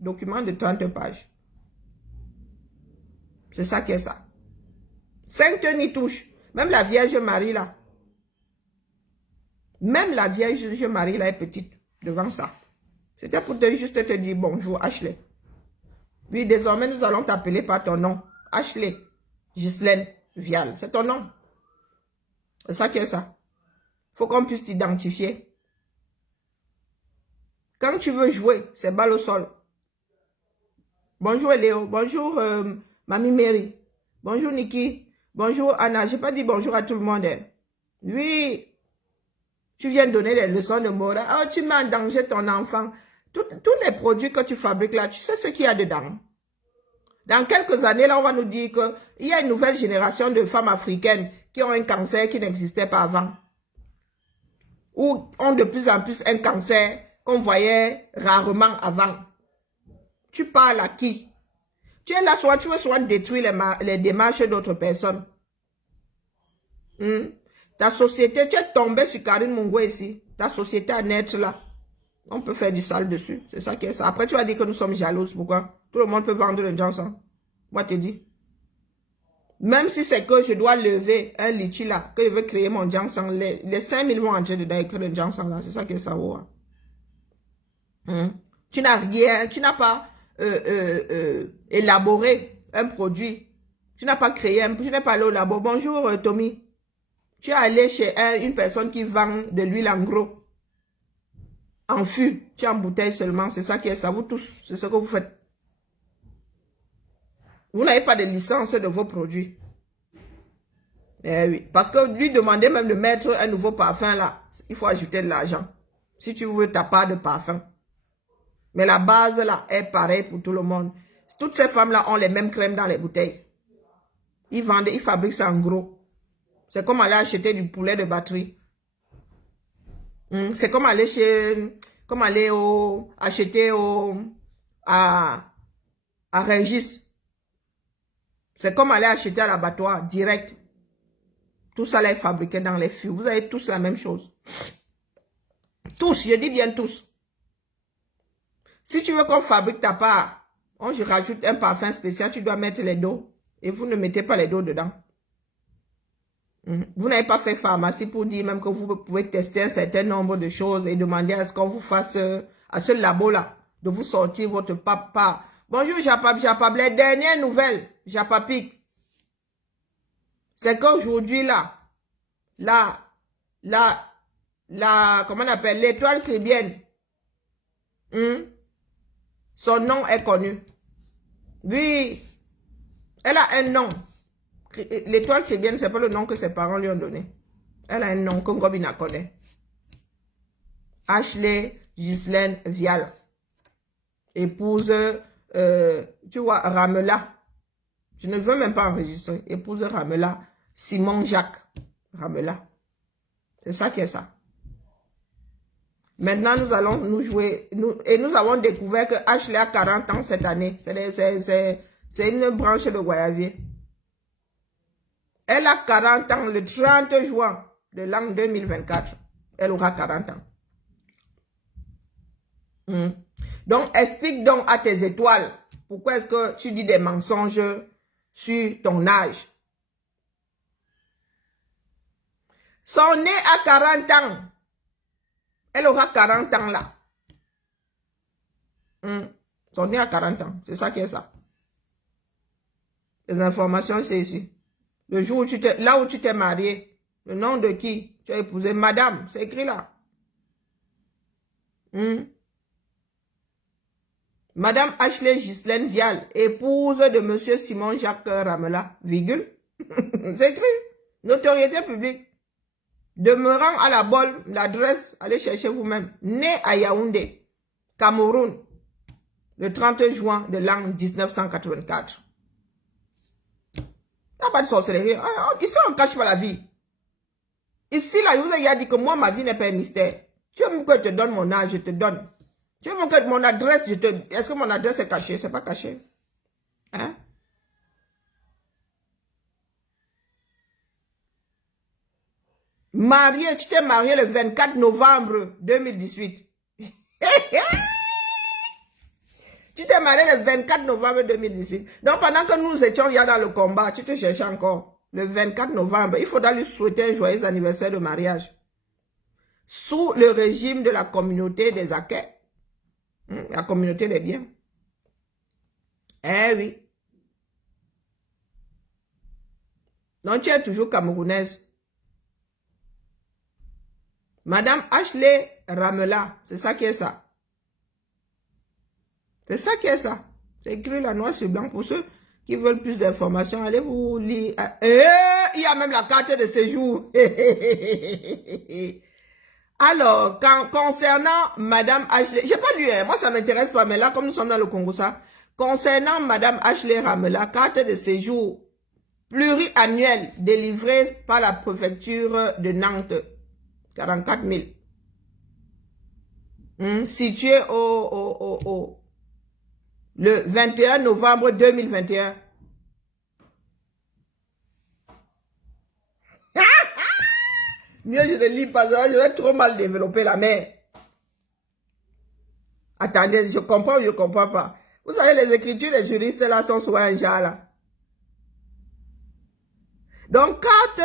Document de 30 pages. C'est ça qui est ça. 5 ni touche. Même la Vierge Marie là. Même la Vierge Marie là est petite devant ça. C'était pour juste te dire bonjour Ashley. Oui, désormais nous allons t'appeler par ton nom. Ashley Ghislaine Vial. C'est ton nom. C'est ça qui est ça. Faut qu'on puisse t'identifier. Quand tu veux jouer, c'est balle au sol. Bonjour Léo. Bonjour Mamie Mary. Bonjour Nikki. Bonjour Anna. Je n'ai pas dit bonjour à tout le monde. Oui. Tu viens donner les leçons de morale. Oh, tu mets en danger ton enfant. Tous les produits que tu fabriques là, tu sais ce qu'il y a dedans. Dans quelques années, là, on va nous dire qu'il y a une nouvelle génération de femmes africaines qui ont un cancer qui n'existait pas avant. Ou ont de plus en plus un cancer qu'on voyait rarement avant. Tu parles à qui? Tu es là, soit tu veux soit détruire les démarches d'autres personnes. Ta société, tu es tombé sur Karine Mungwe ici. Ta société à naître là. On peut faire du sale dessus. C'est ça qui est ça. Après, tu vas dire que nous sommes jalouses. Pourquoi? Tout le monde peut vendre le Johnson. Moi, te dis. Même si c'est que je dois lever un litchi là, que je veux créer mon Johnson, les 5000 vont entrer dedans et créer le Johnson là. C'est ça qui est ça. Tu n'as rien, tu n'as pas élaboré un produit. Tu n'as pas créé tu n'es pas allé au labo. Bonjour Tommy. Tu es allé chez une personne qui vend de l'huile en gros. En fût, tu es en bouteille seulement. C'est ça qui est ça. Vous tous, c'est ce que vous faites. Vous n'avez pas de licence de vos produits. Eh oui. Parce que lui demander même de mettre un nouveau parfum là, il faut ajouter de l'argent. Si tu veux ta part de parfum. Mais la base là est pareille pour tout le monde. Toutes ces femmes là ont les mêmes crèmes dans les bouteilles. Ils vendent, ils fabriquent ça en gros. C'est comme aller acheter du poulet de batterie. C'est comme aller acheter à Rungis. C'est comme aller acheter à l'abattoir direct. Tout ça là est fabriqué dans les fûts. Vous avez tous la même chose. Tous, je dis bien tous. Si tu veux qu'on fabrique ta part, je rajoute un parfum spécial, tu dois mettre les dos. Et vous ne mettez pas les dos dedans. Vous n'avez pas fait pharmacie pour dire même que vous pouvez tester un certain nombre de choses et demander à ce qu'on vous fasse, à ce labo-là, de vous sortir votre papa. Bonjour Japap, les dernières nouvelles, Japapic. C'est qu'aujourd'hui là, comment on appelle, l'étoile caribéenne, son nom est connu. Oui, elle a un nom. L'étoile caribéenne, ce n'est pas le nom que ses parents lui ont donné. Elle a un nom que Ngobina connaît. Ashley Ghislaine Vial. Épouse, tu vois, Ramela. Je ne veux même pas enregistrer. Épouse Ramela. Simon Jacques Ramela. C'est ça qui est ça. Maintenant, nous allons nous jouer. Et nous avons découvert que Ashley a 40 ans cette année. C'est une branche de Guayavier. Elle a 40 ans le 30 juin de l'an 2024. Elle aura 40 ans. Donc, explique donc à tes étoiles pourquoi est-ce que tu dis des mensonges sur ton âge. Son née à 40 ans. Elle aura 40 ans là. Son née à 40 ans. C'est ça qui est ça. Les informations, c'est ici. Le jour où là où tu t'es marié, le nom de qui tu as épousé, madame, c'est écrit là. Madame Ashley Ghislaine Vial, épouse de monsieur Simon Jacques Ramela, virgule. C'est écrit. Notoriété publique. Demeurant à la Bolle, l'adresse, allez chercher vous-même. Né à Yaoundé, Cameroun, le 30 juin de l'an 1984. Il n'y a pas de sorcellerie. Ici, on ne cache pas la vie. Ici, là, je vous ai dit que moi, ma vie n'est pas un mystère. Tu veux que je te donne mon âge, je te donne. Tu veux que mon adresse, je te... Est-ce que mon adresse est cachée? C'est pas caché. Hein? Marié, tu t'es marié le 24 novembre 2018. Tu t'es marié le 24 novembre 2018. Donc, pendant que nous étions là dans le combat, tu te cherchais encore. Le 24 novembre, il faudra lui souhaiter un joyeux anniversaire de mariage. Sous le régime de la communauté des Akais. La communauté des biens. Eh oui. Donc, tu es toujours camerounaise. Madame Ashley Ramela, c'est ça qui est ça. C'est ça qui est ça. C'est écrit la noir sur blanc. Pour ceux qui veulent plus d'informations, allez vous lire. Il y a même la carte de séjour. Alors, concernant Madame Ashley, j'ai pas lu, moi ça m'intéresse pas, mais là, comme nous sommes dans le Congo, ça. Concernant Madame Ashley Ramela, carte de séjour pluriannuelle délivrée par la préfecture de Nantes. 44 000. Situé le 21 novembre 2021. Mieux, je ne lis pas ça, je vais trop mal développer la main. Attendez, je comprends ou je ne comprends pas. Vous savez, les écritures des juristes là sont souvent un genre là. Donc, carte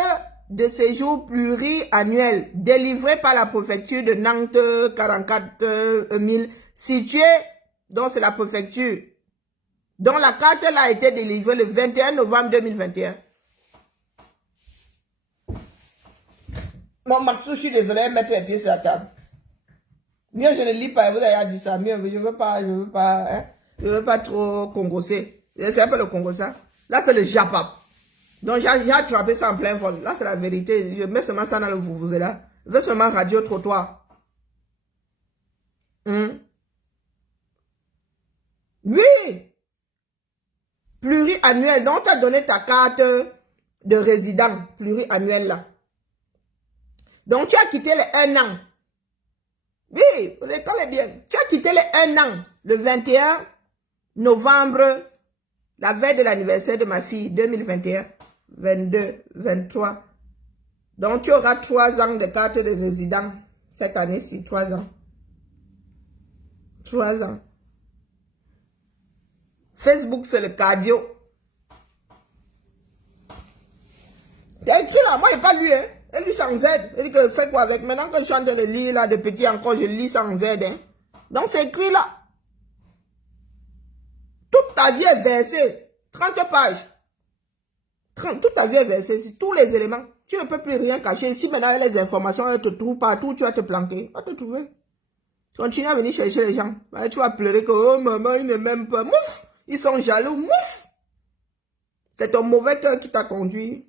de séjour pluriannuel délivrée par la préfecture de Nantes, 44 000, située, donc c'est la préfecture, dont la carte là a été délivrée le 21 novembre 2021. Mon Maxou, je suis désolé, mettre les pieds sur la table. Mieux, je ne lis pas, vous avez dit ça, mieux, je veux pas, hein, je veux pas trop congosser. C'est un peu le Congo ça. Là, c'est le Japap. Donc, j'ai attrapé ça en plein vol. Là, c'est la vérité. Je mets seulement ça dans le vous-vous-là. Je veux seulement radio trottoir. Oui. Pluriannuel. Donc, tu as donné ta carte de résident pluriannuel là. Donc, tu as quitté les 1 an. Oui, l'école est bien. Tu as quitté les 1 an le 21 novembre, la veille de l'anniversaire de ma fille, 2021. 22, 23. Donc, tu auras 3 ans de carte de résident cette année-ci. 3 ans. 3 ans. Facebook, c'est le cardio. Il y a écrit là, moi, je n'ai pas lu. Hein. Elle lit sans Z. Elle dit que fais quoi avec? Maintenant que je suis en train de lire là, de petit encore, je lis sans Z. Hein. Donc, c'est écrit là. Toute ta vie est versée. 30 pages. Toute ta vie est versée sur tous les éléments. Tu ne peux plus rien cacher. Si maintenant les informations, elles te trouvent partout, tu vas te planquer. Va te trouver. Continue à venir chercher les gens. Tu vas pleurer que, oh maman, ils ne m'aiment pas. Mouf! Ils sont jaloux. Mouf! C'est ton mauvais cœur qui t'a conduit.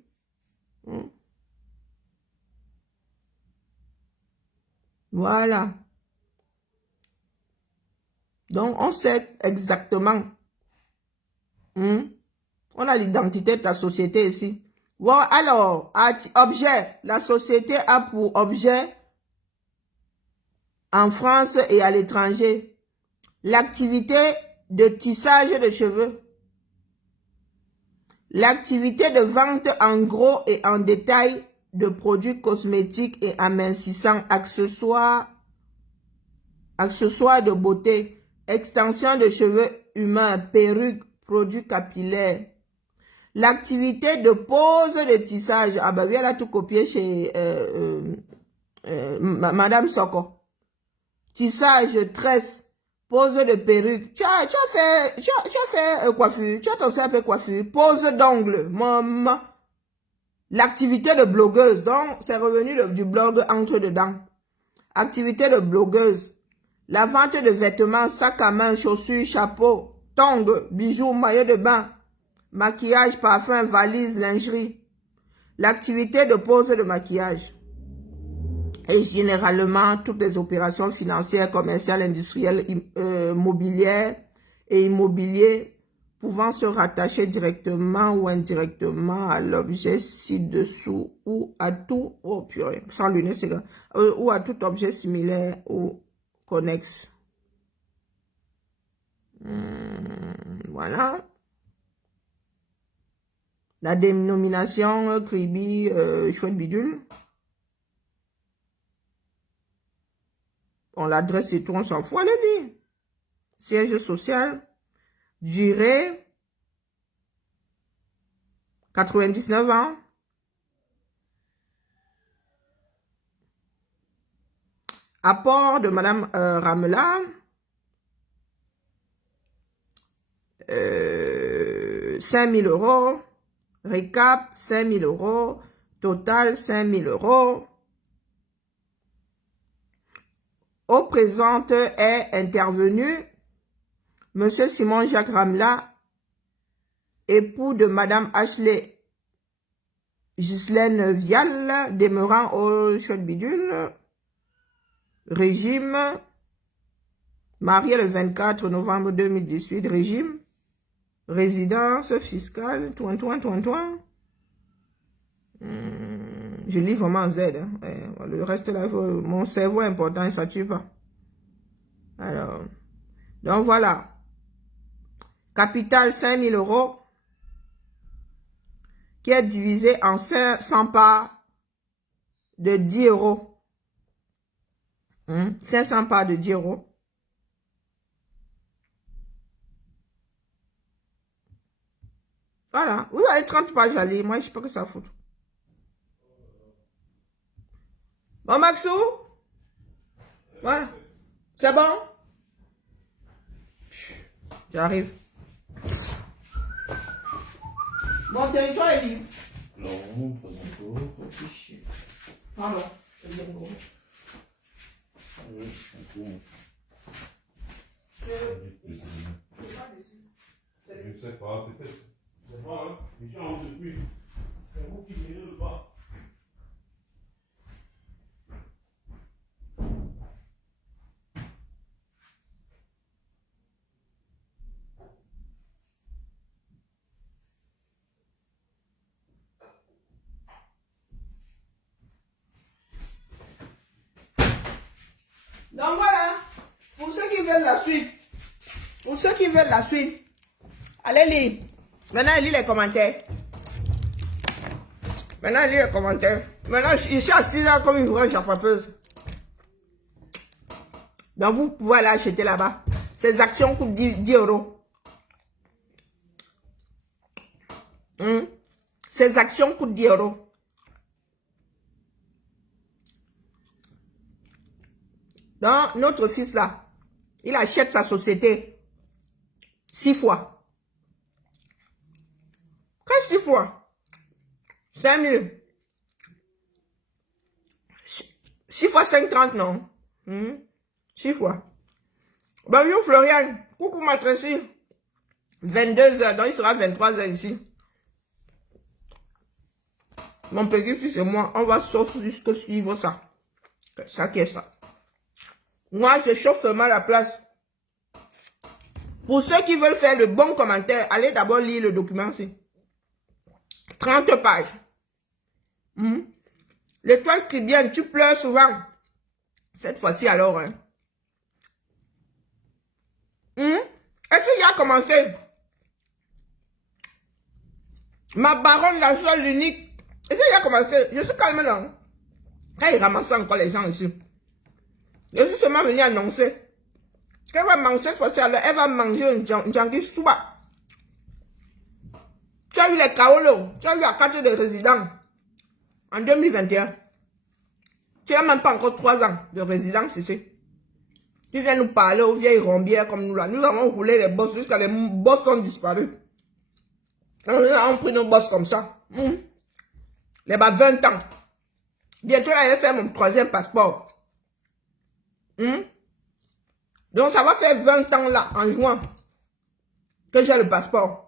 Voilà. Donc, on sait exactement. On a l'identité de ta société ici. Bon, alors, objet. La société a pour objet, en France et à l'étranger, l'activité de tissage de cheveux, l'activité de vente en gros et en détail de produits cosmétiques et amincissants, accessoires de beauté, extension de cheveux humains, perruques, produits capillaires. L'activité de pose de tissage, ah ben oui, elle a tout copié chez Madame Soko. Tissage, tresse, pose de perruque. Tu as fait coiffure, tu as ton CAP coiffure, pose d'ongles, maman. L'activité de blogueuse, donc c'est revenu du blog entre dedans. Activité de blogueuse. La vente de vêtements, sacs à main, chaussures, chapeaux, tongs, bijoux, maillots de bain, maquillage, parfum, valise, lingerie. L'activité de pose de maquillage. Et généralement, toutes les opérations financières, commerciales, industrielles, mobilières et immobiliers pouvant se rattacher directement ou indirectement à l'objet ci-dessous ou à tout, oh purée, sans lunettes, c'est grave, ou à tout objet similaire ou connexe. Voilà. La dénomination Kribi chouette bidule. On l'adresse et tout, on s'en fout, allez-y. Siège social. Durée. 99 ans. Apport de Madame Ramela. 5 000 euros. Récap, 5 000 euros. Total, 5 000 euros. Au présent est intervenu Monsieur Simon Jacques Ramela, époux de Madame Ashley Ghislaine Vial, demeurant au Chouette Bidule, régime, marié le 24 novembre 2018, régime, résidence fiscale, Je lis vraiment en Z. Hein. Le reste là, mon cerveau est important, il ne s'attire pas. Alors, donc voilà. Capital 5 000 euros qui est divisé en 500 parts de 10 euros. 500 parts de 10 euros. Voilà. Vous avez 30 pages à lire. Moi, je ne sais pas que ça fout. Bon, Maxou? Voilà. C'est bon? J'arrive. Mon territoire est libre. Non, pas encore. Réfléchis. Pardon. C'est bien gros. Oui, encore. Je ne sais pas, peut-être. Je ne sais pas, hein. Mais j'ai envie de plus. C'est vous qui venez le pas. Donc voilà, pour ceux qui veulent la suite, allez lire. Maintenant, il lit les commentaires. Maintenant, je suis assise là comme une vraie chapapeuse. Donc, vous pouvez aller acheter là-bas. Ces actions coûtent 10 euros. Ces actions coûtent 10 euros. Donc, notre fils là, il achète sa société 6 fois. Qu'est-ce 6 fois? 5 000. 6 fois 5, 30, non? 6 fois. Bonjour Florian. Coucou ma Tracy. 22 h, donc il sera 23 h ici. Mon petit-fils et moi, on va chauffer jusqu'à suivre ça. Ça qui est ça. Moi, je chauffe seulement la place. Pour ceux qui veulent faire le bon commentaire, allez d'abord lire le document. 30 pages. L'étoile Caribéenne, tu pleures souvent. Cette fois-ci alors, hein. Est-ce qu'il a commencé? Ma baronne, la seule, l'unique. Est-ce qu'il a commencé? Je suis calme là. Quand il ramasse encore les gens ici. Je suis seulement venu annoncer qu'elle va manger cette fois-ci, alors elle va manger un djangi soba. Tu as eu les Kaolo, tu as eu la carte de résident en 2021. Tu n'as même pas encore 3 ans de résidence ici. Tu viens nous parler aux vieilles rombières comme nous là. Nous avons roulé les boss jusqu'à les boss sont disparus. Nous avons pris nos boss comme ça. Les bas 20 ans. Bientôt là, je vais faire mon 3e passeport. Donc ça va faire 20 ans là, en juin, que j'ai le passeport.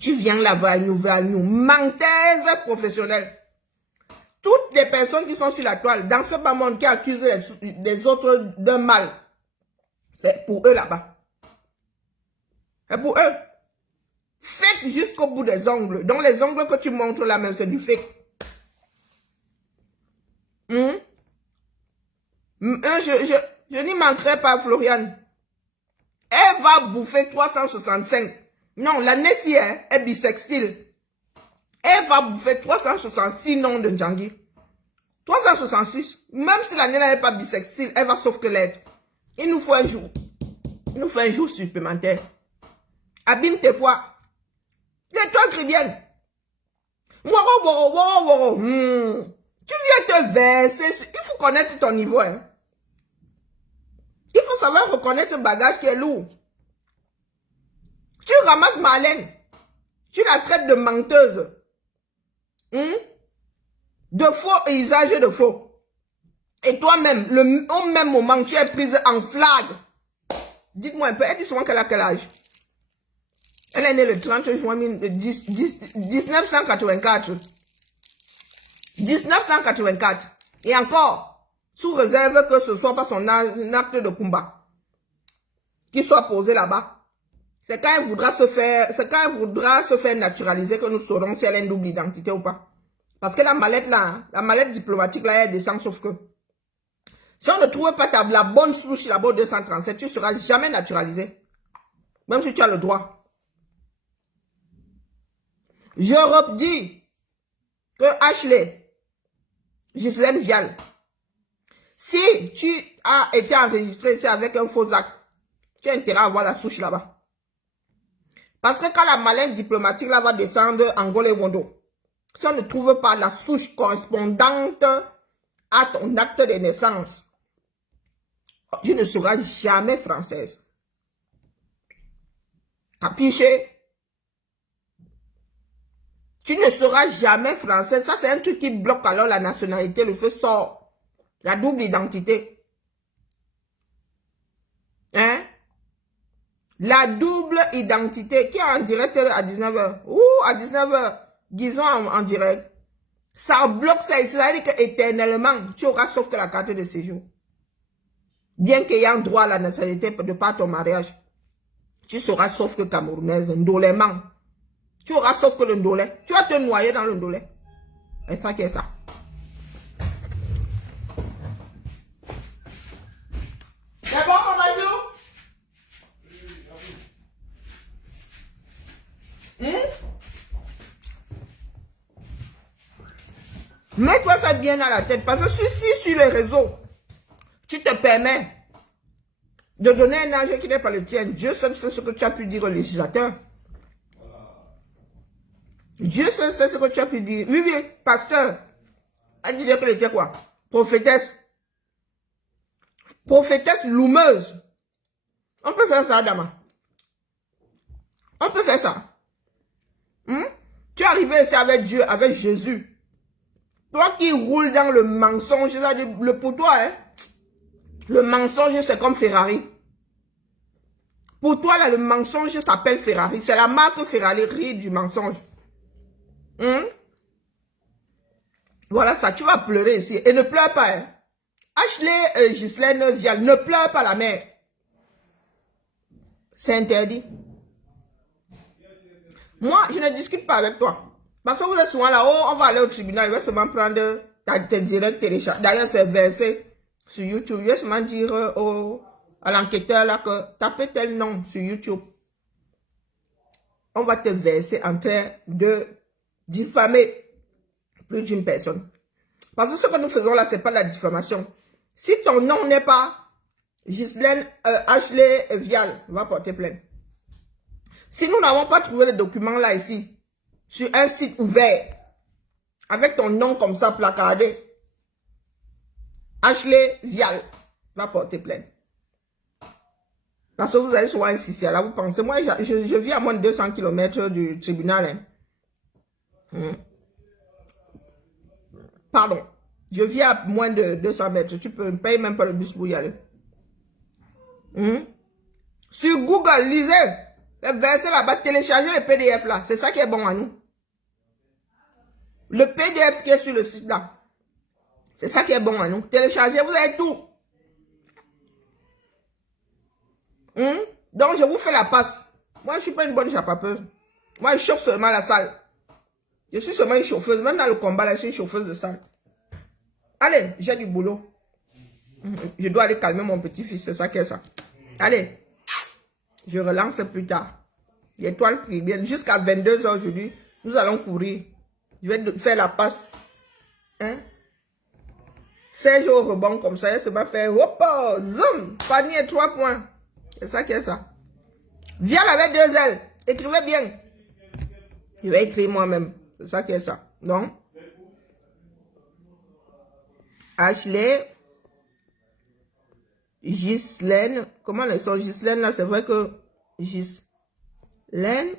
Tu viens là voir nous, menteuse professionnelle. Toutes les personnes qui sont sur la toile, dans ce bas monde qui accusent les autres d'un mal, c'est pour eux là-bas. C'est pour eux. Fake jusqu'au bout des ongles. Donc les ongles que tu montres là même, c'est du fake. Je n'y manquerai pas, Floriane. Elle va bouffer 365. Non, la Nessie est bisextile. Elle va bouffer 366 noms de Djangi. 366. Même si la nena n'est pas bisextile, elle va sauf que l'être. Il nous faut un jour. Il nous faut un jour supplémentaire. Abîme tes fois. L'étoile chrétienne. Tu viens te verser. Il faut connaître ton niveau. Hein. Il faut savoir reconnaître le bagage qui est lourd. Tu ramasses Marlène. Tu la traites de menteuse. De faux et usage de faux. Et toi-même, au même moment, tu es prise en flag. Dites-moi un peu, elle dit souvent qu'elle a quel âge? Elle est née le 30 juin 1984. 1984. Et encore, sous réserve que ce soit pas son acte de combat qui soit posé là-bas. C'est quand elle voudra se faire, naturaliser que nous saurons si elle a une double identité ou pas. Parce que la mallette là, hein, la mallette diplomatique là, elle descend sauf que. Si on ne trouve pas la bonne souche là-bas 237, tu ne seras jamais naturalisé. Même si tu as le droit. Je redis que Ashley, Ghislaine Vial, si tu as été enregistré ici avec un faux acte, tu as intérêt à avoir la souche là-bas. Parce que quand la mallette diplomatique là va descendre en Angola et Wondo, si on ne trouve pas la souche correspondante à ton acte de naissance, tu ne seras jamais française. Capiché? Tu ne seras jamais française. Ça, c'est un truc qui bloque alors la nationalité. Le feu sort. La double identité. Hein? La double identité qui est en direct à 19h. Ouh, à 19h. Disons en direct. Ça bloque ça. Ça veut dire qu'éternellement, tu auras sauf que la carte de séjour. Bien qu'ayant droit à la nationalité de par ton mariage, tu seras sauf que camerounaise, ndolément. Tu auras sauf que le ndolé. Tu vas te noyer dans le ndolé. Et ça qui est ça. C'est bon, mon majou? Mets-toi ça bien à la tête. Parce que si sur les réseaux, tu te permets de donner un âge qui n'est pas le tien, Dieu sait ce que tu as pu dire au législateur. Dieu sait ce que tu as pu dire. Oui, oui, pasteur. Elle disait qu'elle était quoi? Prophétesse. Prophétesse loumeuse. On peut faire ça, Dama. On peut faire ça. Tu es arrivé ici avec Dieu, avec Jésus. Toi qui roules dans le mensonge, pour toi, hein, le mensonge, c'est comme Ferrari. Pour toi, là, le mensonge s'appelle Ferrari. C'est la marque Ferrari du mensonge. Voilà ça, tu vas pleurer ici. Et ne pleure pas. Hein. Ashley Ghislaine Vial, ne pleure pas la mère. C'est interdit. Moi, je ne discute pas avec toi. Parce que vous êtes souvent là-haut, on va aller au tribunal, il va seulement prendre tes directs téléchargés. D'ailleurs, c'est versé sur YouTube. Il va seulement dire à l'enquêteur là que tapez tel nom sur YouTube. On va te verser en train de diffamer plus d'une personne. Parce que ce que nous faisons là, c'est pas la diffamation. Si ton nom n'est pas Ghislaine Ashley Vial, va porter plainte. Si nous n'avons pas trouvé le document là ici, sur un site ouvert, avec ton nom comme ça placardé, Ashley Vial, va porter plainte. Parce que vous allez souvent insister, là vous pensez, moi je vis à moins de 200 km du tribunal. Hein. Pardon, je vis à moins de 200 mètres, tu peux ne payer même pas le bus pour y aller. Sur Google, lisez, les versets là-bas, téléchargez le PDF là, c'est ça qui est bon à nous. Le PDF qui est sur le site là, c'est ça qui est bon à nous. Téléchargez, vous avez tout. Donc, je vous fais la passe. Moi, je ne suis pas une bonne chapapeuse. Moi, je chauffe seulement la salle. Je suis seulement une chauffeuse. Même dans le combat, là, je suis une chauffeuse de salle. Allez, j'ai du boulot. Je dois aller calmer mon petit-fils. C'est ça qui est ça. Allez, je relance plus tard. L'étoile prie bien. Jusqu'à 22 h aujourd'hui, nous allons courir. Je vais faire la passe. 16 jours au rebond comme ça. Ça va faire hop, zoom, panier 3 points. C'est ça qui est ça. Viens avec 2 ailes. Écrivez bien. Je vais écrire moi-même. C'est ça qui est ça. Donc, Ashley, Ghislaine. Comment elles sont Ghislaine là? C'est vrai que Ghislaine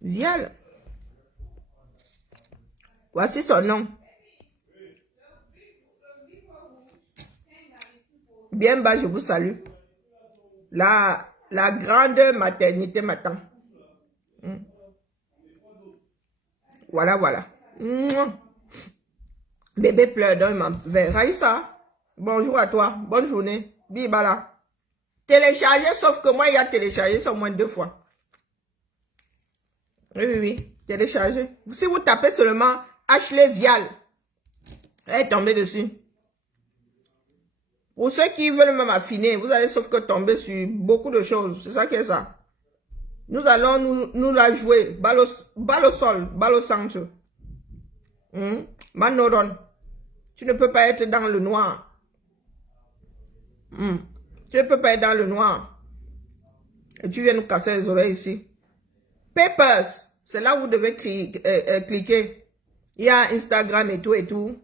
Vial. Voici son nom. Bien bas, je vous salue. La grande maternité m'attend. Voilà, voilà. Bébé pleure dans ma verre. Raïssa, bonjour à toi. Bonne journée. Bibala. Télécharger, sauf que moi, il y a téléchargé ça au moins 2 fois. Oui. Télécharger. Si vous tapez seulement Ashley Vial, elle est tombée dessus. Pour ceux qui veulent même affiner, vous allez sauf que tomber sur beaucoup de choses. C'est ça qui est ça. Nous allons nous la jouer. Balle au sol, balle au centre. Manoron. Tu ne peux pas être dans le noir. Tu ne peux pas être dans le noir. Et tu viens nous casser les oreilles ici. Papers. C'est là où vous devez cliquer. Il y a Instagram et tout et tout.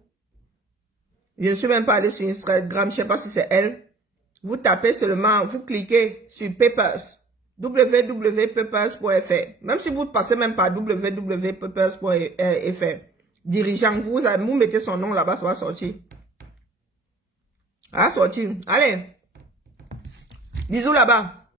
Je ne suis même pas allé sur Instagram, je ne sais pas si c'est elle. Vous tapez seulement, vous cliquez sur Papers, www.papers.fr. Même si vous ne passez même par www.papers.fr, dirigeant, vous mettez son nom là-bas, ça va sortir. Ça va sortir. Allez. Bisous là-bas.